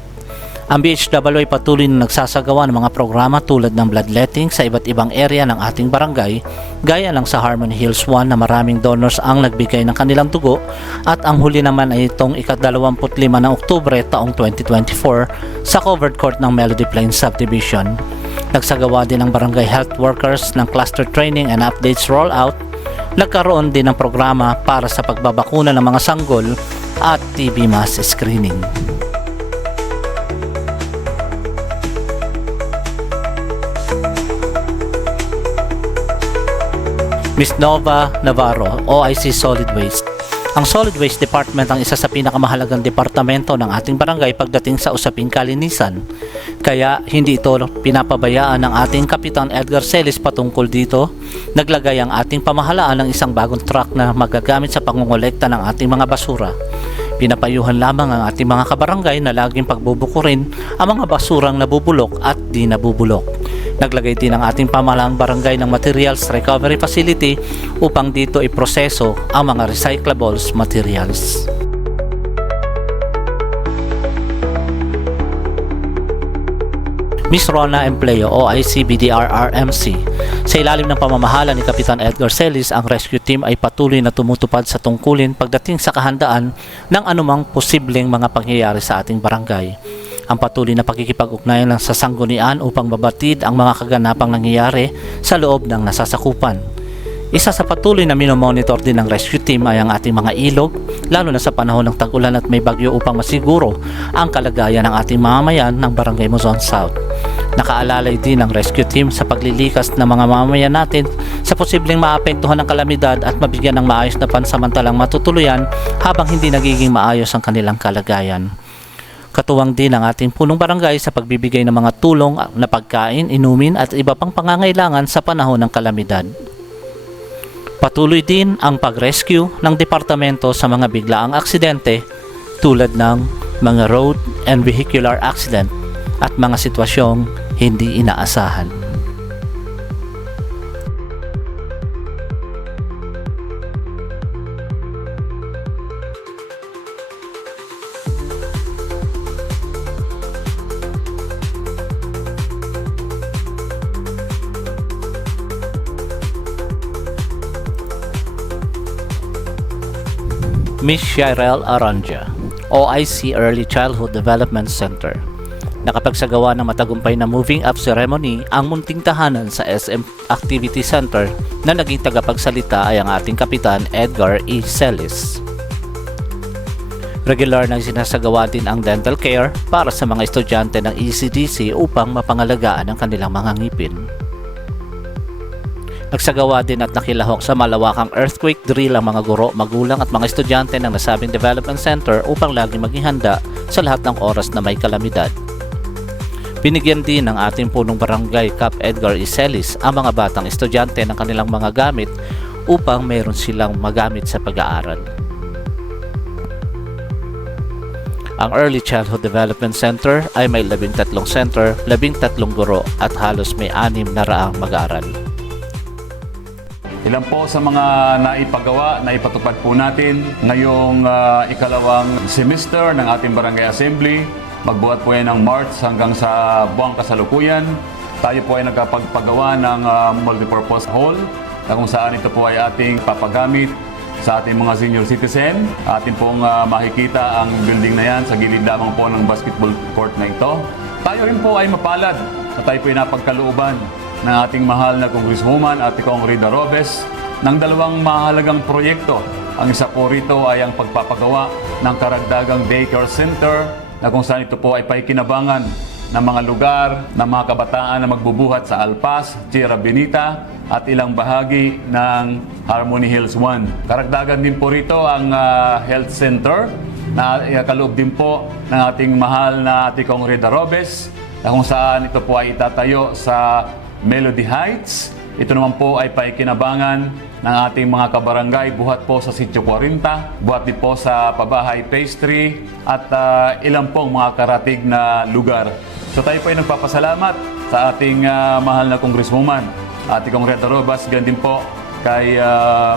Ang BHW ay patuloy na nagsasagawa ng mga programa tulad ng bloodletting sa iba't ibang area ng ating barangay, gaya ng sa Harmony Hills 1 na maraming donors ang nagbigay ng kanilang dugo, at ang huli naman ay itong ika-25 ng Oktubre taong 2024 sa covered court ng Melody Plains Subdivision. Nagsagawa din ang barangay health workers ng cluster training and updates rollout. Nagkaroon din ng programa para sa pagbabakuna ng mga sanggol at TB mass screening. Ms. Nova Navarro, OIC Solid Waste. Ang Solid Waste Department ang isa sa pinakamahalagang departamento ng ating barangay pagdating sa usaping kalinisan. Kaya hindi ito pinapabayaan ng ating Kapitan Edgar Celis patungkol dito. Naglagay ang ating pamahalaan ng isang bagong truck na magagamit sa pangongolekta ng ating mga basura. Pinapayuhan lamang ang ating mga kabarangay na laging pagbubukurin ang mga basurang nabubulok at di nabubulok. Naglagay din ang ating pamahalaang barangay ng materials recovery facility upang dito iproseso ang mga recyclables materials. Ms. Rona Empleo, OIC BDR-RMC. Sa ilalim ng pamamahala ni Kapitan Edgar Celis, ang rescue team ay patuloy na tumutupad sa tungkulin pagdating sa kahandaan ng anumang posibleng mga pangyayari sa ating barangay. Ang patuloy na pakikipag-ugnayan sa sanggunian upang mabatid ang mga kaganapang nangyayari sa loob ng nasasakupan. Isa sa patuloy na minomonitor din ng rescue team ay ang ating mga ilog, lalo na sa panahon ng tag-ulan at may bagyo upang masiguro ang kalagayan ng ating mamamayan ng Barangay Muzon South. Nakaalalay din ang rescue team sa paglilikas ng mga mamamayan natin sa posibleng maapektuhan ng kalamidad at mabigyan ng maayos na pansamantalang matutuluyan habang hindi nagiging maayos ang kanilang kalagayan. Katuwang din ang ating punong barangay sa pagbibigay ng mga tulong na pagkain, inumin at iba pang pangangailangan sa panahon ng kalamidad. Patuloy din ang pag-rescue ng departamento sa mga biglaang aksidente tulad ng mga road and vehicular accident at mga sitwasyong hindi inaasahan. Ms. Shirel Aranja, OIC Early Childhood Development Center. Nakapagsagawa ng matagumpay na moving up ceremony ang munting tahanan sa SM Activity Center na naging tagapagsalita ay ang ating Kapitan Edgar E. Celis. Regular na sinasagawa din ang dental care para sa mga estudyante ng ECDC upang mapangalagaan ang kanilang mga ngipin. Nagsagawa din at nakilahok sa malawakang earthquake drill ang mga guro, magulang at mga estudyante ng nasabing development center upang lagi maging handa sa lahat ng oras na may kalamidad. Binigyan din ng ating punong barangay Cap Edgar E. Celis ang mga batang estudyante ng kanilang mga gamit upang meron silang magamit sa pag-aaral. Ang Early Childhood Development Center ay may 13 center, 13 guro at halos may 600 mag-aaral. Ilan po sa mga naipagawa, naipatupad po natin ngayong ikalawang semester ng ating Barangay Assembly. Magbuhat po yan ng March hanggang sa buwang kasalukuyan. Tayo po ay nagkapagpagawa ng multipurpose hall na kung saan ito po ay ating papagamit sa ating mga senior citizen. Atin pong makikita ang building na yan sa gilid lamang po ng basketball court na ito. Tayo rin po ay mapalad na tayo po ay napagkalooban ng ating mahal na Congresswoman at Kong Rida Robes ng dalawang mahalagang proyekto. Ang isa po rito ay ang pagpapagawa ng karagdagang daycare center na kung saan ito po ay paikinabangan ng mga lugar ng mga kabataan na magbubuhat sa Alpas, Sierra Benita at ilang bahagi ng Harmony Hills 1. Karagdagan din po rito ang health center na kaloob din po ng ating mahal na Kong Rida Robes na kung saan ito po ay itatayo sa Melody Heights. Ito naman po ay paikinabangan ng ating mga kabarangay, buhat po sa Sitio 40, buhat din po sa Pabahay Pastry at ilang pong mga karatig na lugar. So tayo po ay nagpapasalamat sa ating mahal na Congresswoman, Kong Rida Robes, ganun din po kay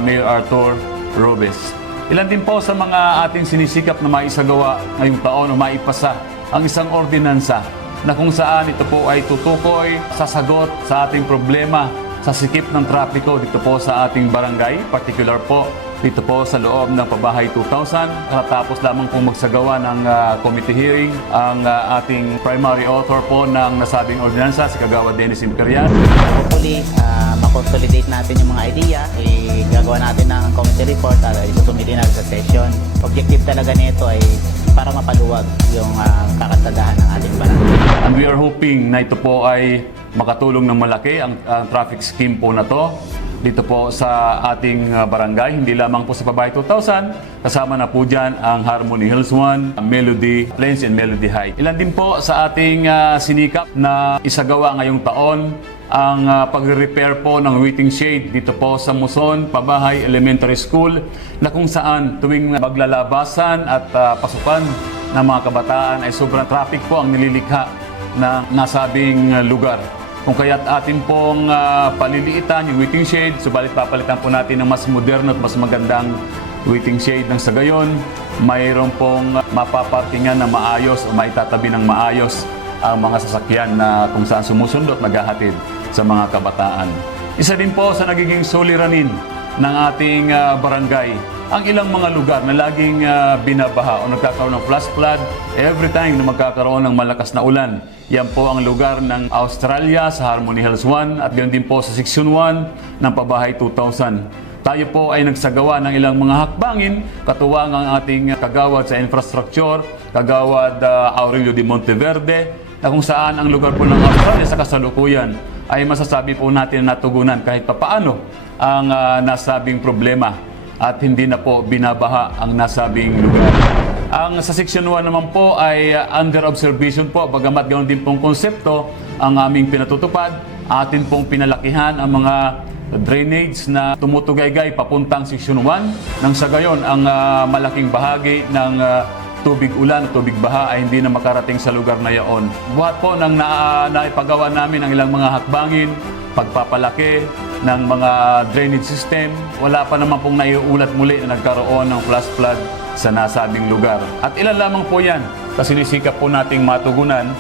Mayor Arthur Robes. Ilan din po sa mga ating sinisikap na maisagawa ngayong taon o maipasa ang isang ordinansa na kung saan ito po ay tutukoy, sasagot sa ating problema sa sikip ng trapiko dito po sa ating barangay, particular po dito po sa loob ng Pabahay 2000. Katapos lamang pong magsagawa ng committee hearing ang ating primary author po ng nasabing ordinansa, si Kagawad Dennis Imperial. Hopefully, makonsolidate natin yung mga idea, gagawa natin ng committee report at isusumili na sa session. Objective talaga nito ay para mapaluwag yung kakatadahan ng ating barangay. And we are hoping na ito po ay makatulong ng malaki ang traffic scheme po na to dito po sa ating barangay, hindi lamang po sa Pabahay 2000, kasama na po dyan ang Harmony Hills 1, Melody Plains and Melody High. Ilan din po sa ating sinikap na isagawa ngayong taon ang pag-repair po ng waiting shade dito po sa Muson, Pabahay Elementary School, na kung saan tuwing maglalabasan at pasukan ng mga kabataan ay sobrang traffic po ang nililikha na nasabing lugar. Kung kaya't atin pong paliliitan yung waiting shade, subalit papalitan po natin ng mas moderno at mas magandang waiting shade ng sa gayon, mayroon pong mapapartingan na maayos o maitatabi ng maayos ang mga sasakyan na kung saan sumusundo at maghahatid sa mga kabataan. Isa din po sa nagiging suliranin ng ating barangay ang ilang mga lugar na laging binabaha o nagkakaroon ng flash flood every time na magkakaroon ng malakas na ulan. Yan po ang lugar ng Australia sa Harmony Hills 1 at ganoon din po sa Section 1 ng Pabahay 2000. Tayo po ay nagsagawa ng ilang mga hakbangin, katuwang ang ating kagawad sa infrastructure, Kagawad Aurelio de Monteverde, na kung saan ang lugar po ng Australia sa kasalukuyan ay masasabi po natin na natugunan kahit papaano ang nasabing problema at hindi na po binabaha ang nasabing lugar. Ang sa Section 1 naman po ay under observation po, bagamat ganoon din pong konsepto ang aming pinatutupad, atin pong pinalakihan ang mga drainage na tumutugaygay papuntang Section 1 nang sa gayon ang malaking bahagi ng tubig ulan, tubig baha ay hindi na makarating sa lugar na yaon. Buhat po ng naipagawa namin ang ilang mga hakbangin, pagpapalaki ng mga drainage system, wala pa naman pong naiulat muli na nagkaroon ng flash flood sa nasabing lugar. At ilan lamang po yan kasi sinisikap po nating matugunan.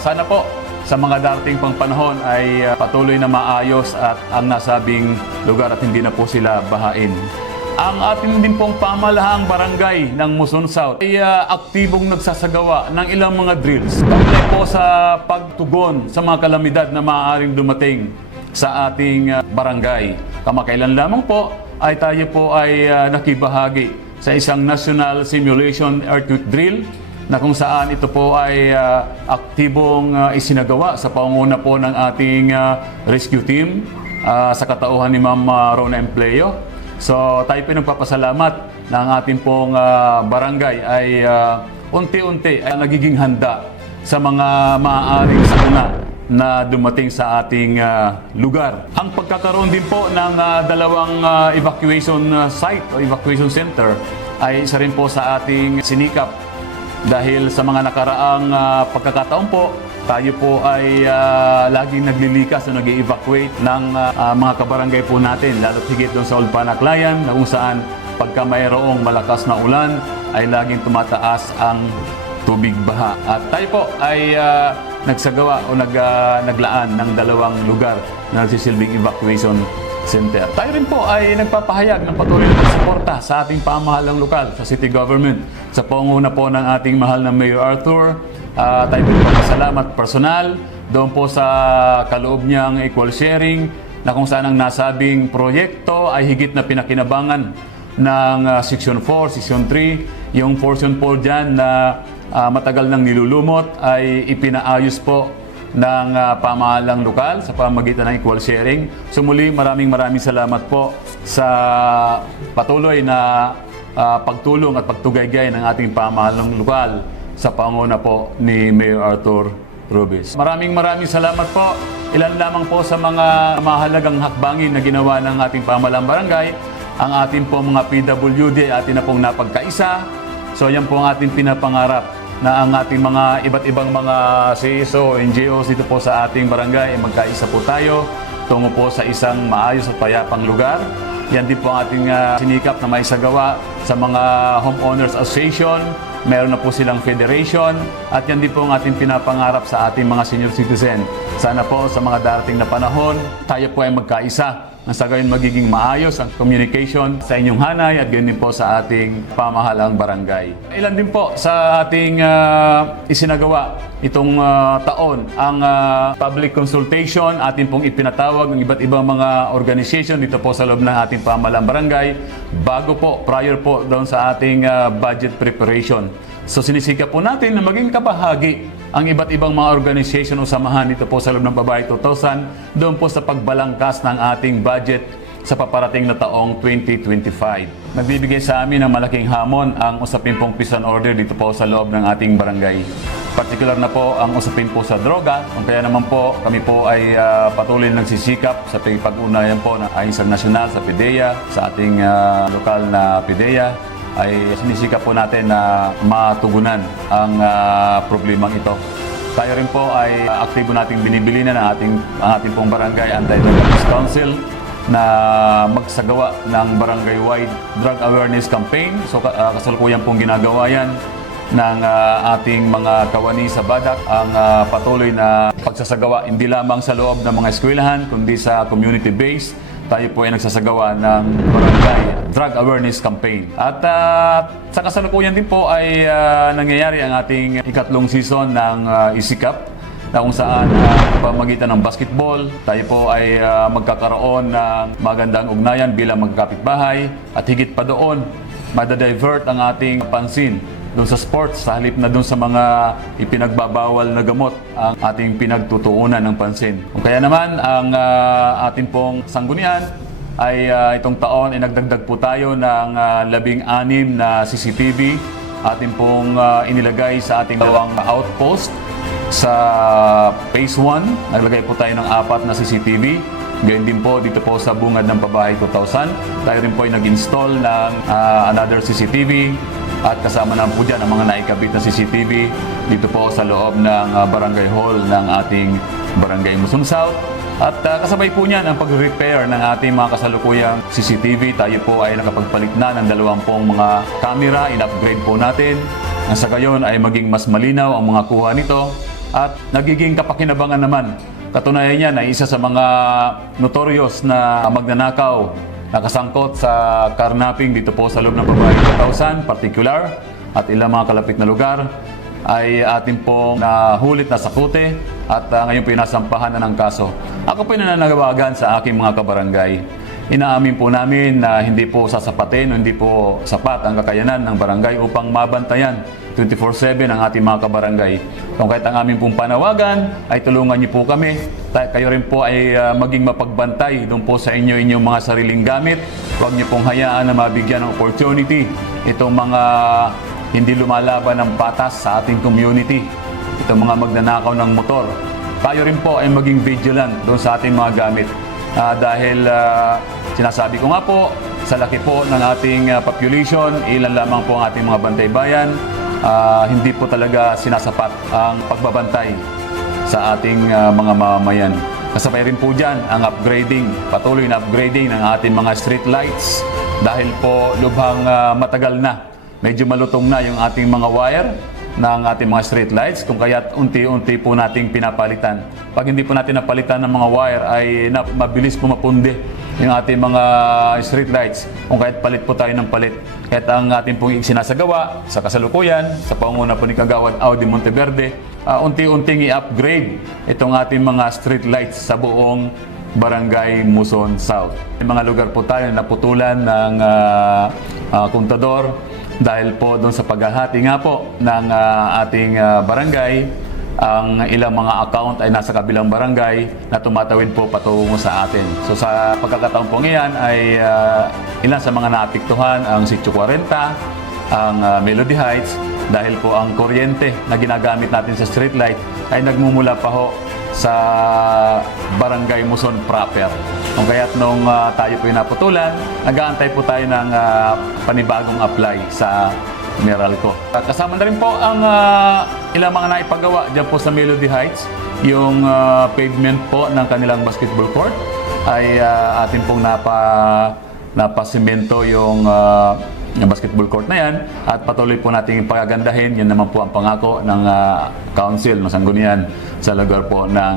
Sana po sa mga darating pang panahon ay patuloy na maayos at ang nasabing lugar at hindi na po sila bahain. Ang ating din pong pamahalahang barangay ng Muson South ay aktibong nagsasagawa ng ilang mga drills kaugnay po sa pagtugon sa mga kalamidad na maaaring dumating sa ating barangay. Kamakailan lamang po ay tayo po ay nakibahagi sa isang National Simulation Earthquake Drill na kung saan ito po ay aktibong isinagawa sa pangunguna po ng ating rescue team sa katauhan ni Ma'am Rona Empleo. So tayo po nagpapasalamat na ang ating pong barangay ay unti-unti ay nagiging handa sa mga maaaring sakuna na dumating sa ating lugar. Ang pagkakaroon din po ng dalawang evacuation site o evacuation center ay isa rin po sa ating sinikap dahil sa mga nakaraang pagkakataon po, tayo po ay laging naglilikas o nag-evacuate ng mga kabarangay po natin, lalo't higit doon sa Old Panaklayan na kung saan pagka mayroong malakas na ulan ay laging tumataas ang tubig baha. At tayo po ay nagsagawa o naglaan ng dalawang lugar na nagsisilbing evacuation center. Tayo rin po ay nagpapahayag ng patuloy na pagsuporta sa ating pamahalang lokal, sa city government, sa pangunguna po ng ating mahal na Mayor Arthur. Tayo po salamat personal doon po sa kaloob niyang equal sharing na kung saan ang nasabing proyekto ay higit na pinakinabangan ng Section 4, Section 3, yung portion po dyan na matagal nang nilulumot ay ipinaayos po ng pamahalang lokal sa pamamagitan ng equal sharing. So muli maraming salamat po sa patuloy na pagtulong at pagtugaygay ng ating pamahalang lokal sa panguna po ni Mayor Arthur Rubis. Maraming salamat po. Ilan lamang po sa mga mahalagang hakbangin na ginawa ng ating pamahalang barangay, ang ating po mga PWD atin na pong napagkaisa. So yan po ang ating pinapangarap na ang ating mga iba't ibang mga CSO, NGOs dito po sa ating barangay ay magkaisa po tayo tungo po sa isang maayos at payapang lugar Yan din po ang ating sinikap na maisagawa sa mga homeowners association. Meron na po silang federation at yan din po ang ating pinapangarap sa ating mga senior citizen. Sana po sa mga darating na panahon, tayo po ay magkaisa. Nang sa gayon magiging maayos ang communication sa inyong hanay at gayon din po sa ating pamahalang barangay. Ilan din po sa ating isinagawa itong taon ang public consultation, atin pong ipinatawag ng iba't ibang mga organization dito po sa loob ng ating pamahalang barangay bago po, prior po doon sa ating budget preparation. So sinisikap po natin na maging kabahagi ang iba't ibang mga organization o samahan dito po sa loob ng Babae 2000 doon po sa pagbalangkas ng ating budget sa paparating na taong 2025. Nagbibigay sa amin ng malaking hamon ang usapin pong peace and order dito po sa loob ng ating barangay. Partikular na po ang usapin po sa droga, kaya naman po kami po ay patuloy nagsisikap sa pag-unayan po ayon sa nasyonal, sa PIDEA, sa ating lokal na PIDEA, ay sinisikap po natin na matugunan ang problemang ito. Tayo rin po ay aktibo nating binibilinan ang ating pong barangay Anti-Drugs Council na magsagawa ng barangay-wide drug awareness campaign. So kasalukuyan pong ginagawa yan ng ating mga kawani sa Badak ang patuloy na pagsasagawa hindi lamang sa loob ng mga eskwelahan kundi sa community-based. Tayo po ay nagsasagawa ng barangay drug awareness campaign. At sa kasalukuyan din po ay nangyayari ang ating ikatlong season ng Isikap na kung saan pamagitan ng basketball, tayo po ay magkakaroon ng magandang ugnayan bilang magkakapitbahay at higit pa doon, madadivert ang ating pansin doon sa sports sa halip na doon sa mga ipinagbabawal na gamot ang ating pinagtutuunan ng pansin. Kaya naman ang ating pong sanggunian ay itong taon ay nagdagdag po tayo ng 16 na CCTV ating pong inilagay sa ating dalawang outpost sa Phase 1. Naglagay po tayo ng 4 na CCTV. Gayun din po dito po sa Bungad ng Babae 2000. Tayo rin po ay nag-install ng another CCTV at kasama na po dyan ang mga naikabit na CCTV dito po sa loob ng barangay hall ng ating Barangay Muson South. At kasabay po niyan ang pag-repair ng ating mga kasalukuyang CCTV. Tayo po ay nakapagpalit na ng 20 mga camera, in-upgrade po natin. Nang sa gayon ay maging mas malinaw ang mga kuha nito at nagiging kapakinabangan naman. Katunayan niyan ay isa sa mga notorious na magnanakaw nakasangkot sa carnapping dito po sa loob ng Babae 2000, particular, at ilang mga kalapit na lugar ay atin pong nahulit na sakute at ngayon po inasampahan na ng kaso. Ako po nananawagan sa aking mga kabarangay. Inaamin po namin na hindi po sasapatin o hindi po sapat ang kakayanan ng barangay upang mabantayan 24/7 ang ating mga kabarangay. Kung kahit ang aming pong panawagan ay tulungan niyo po kami. Kayo rin po ay maging mapagbantay doon po sa inyong mga sariling gamit. Huwag niyo pong hayaan na mabigyan ng opportunity itong mga hindi lumalaban ng batas sa ating community. Itong mga magnanakaw ng motor. Tayo rin po ay maging vigilant doon sa ating mga gamit. Dahil sinasabi ko nga po, sa laki po ng ating population, ilan lamang po ang ating mga bantay bayan, hindi po talaga sinasapat ang pagbabantay sa ating mga mamamayan. Kasabay rin po dyan ang upgrading, patuloy na upgrading ng ating mga street lights dahil po lubhang matagal na, medyo malutong na yung ating mga wire ng ating mga street lights, kung kaya't unti-unti po nating pinapalitan. Pag hindi po natin napalitan ng mga wire ay mabilis po mapundi yung ating mga street lights, kung kaya't palit po tayo ng palit. Kaya't ang ating pong sinasagawa sa kasalukuyan, sa pangunguna po ni Kagawad Audi Monteverde, unti-unting i-upgrade itong ating mga street lights sa buong Barangay Muson South. May mga lugar po tayo na naputulan ng kontador dahil po doon sa paghahati nga po ng ating barangay, ang ilang mga account ay nasa kabilang barangay na tumatawid po patungo sa atin. So sa pagkakataon po ngayon ay ilan sa mga naapektuhan ang Sitio 40, ang Melody Heights, dahil po ang kuryente na ginagamit natin sa street light ay nagmumula pa ho sa Barangay Muson proper. Kung kaya't nung tayo po naputulan, nag-aantay po tayo ng panibagong apply sa Meralco. Kasama na rin po ang ilang mga naipagawa dyan po sa Melody Heights. Yung pavement po ng kanilang basketball court ay atin pong napasimento yung basketball court na yan at patuloy po natin pagagandahin. Yan naman po ang pangako ng Council ng Sangguniang sa lugar po ng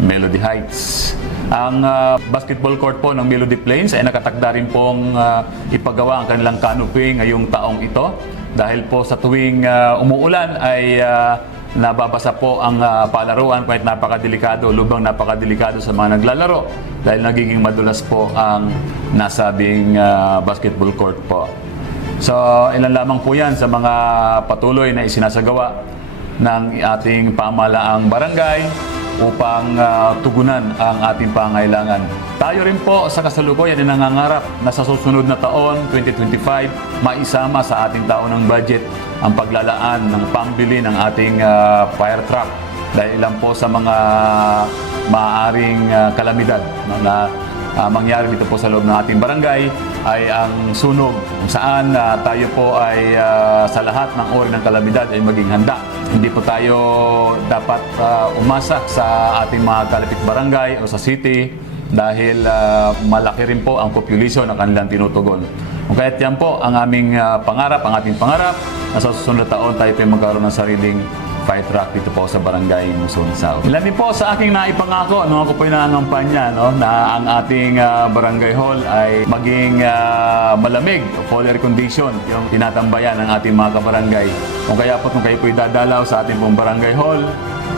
Melody Heights. Ang basketball court po ng Melody Plains ay nakatakda rin pong ipagawa ang kanilang canopy ngayong taong ito dahil po sa tuwing umuulan ay nababasa po ang palaruan kahit napakadelikado, lubang napakadelikado sa mga naglalaro dahil nagiging madulas po ang nasabing basketball court po. So, ilan lamang po yan sa mga patuloy na isinasagawa ng ating pamahalaang barangay upang tugunan ang ating pangailangan. Tayo rin po sa kasalukuyan ay nangangarap na sa susunod na taon, 2025, maisama sa ating taon ng budget ang paglalaan ng pambili ng ating fire truck dahil ilan po sa mga maaaring kalamidad na mangyari dito po sa loob ng ating barangay ay ang sunog kung saan tayo po ay sa lahat ng uri ng kalamidad ay maging handa. Hindi po tayo dapat umasa sa ating mga kalapit barangay o sa city dahil malaki rin po ang population na kanilang tinutugon. Kung kaya't yan po ang aming pangarap, ang ating pangarap na sa susunod na taon tayo po ay magkaroon ng sariling fire truck dito po sa Barangay Muson South. Ilan din po sa aking naipangako nung ako po yung nangangampanya na ang ating barangay hall ay maging malamig o full air condition yung tinatambayan ng ating mga kabarangay. Kung kaya po kung kayo po dadalaw sa ating pong barangay hall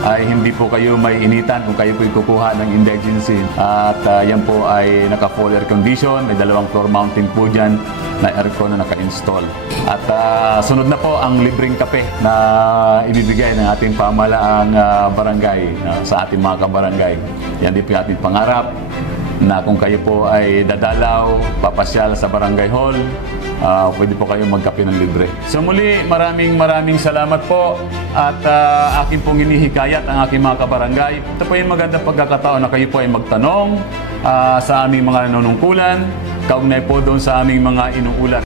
ay hindi po kayo may initan kung kayo po kukuha ng indigency. At yan po ay naka-full air condition, may 2 floor mounting po dyan na aircon na naka-install. At sunod na po ang libreng kape na ibibigay ng ating pamahalaang barangay sa ating mga kabarangay. Yan din po yung ating pangarap na kung kayo po ay dadalaw, papasyal sa barangay hall, pwede po kayong magkape ng libre. So muli, maraming salamat po at akin pong inihikayat ang aking mga kabarangay. Ito po yung magandang pagkakataon na kayo po ay magtanong sa aming mga nanunungkulan, kaugnay po doon sa aming mga inuulat.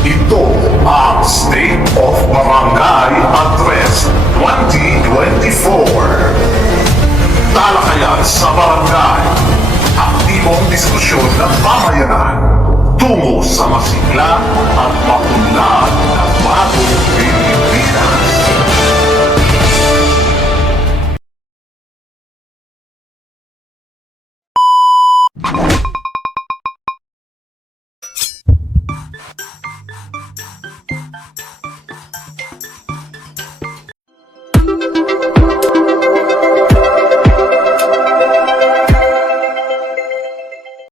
Ito ang State of Barangay Address 2024. Talakayan sa barangay. Aktibong diskusyon ng pamayanan tungo sa masigla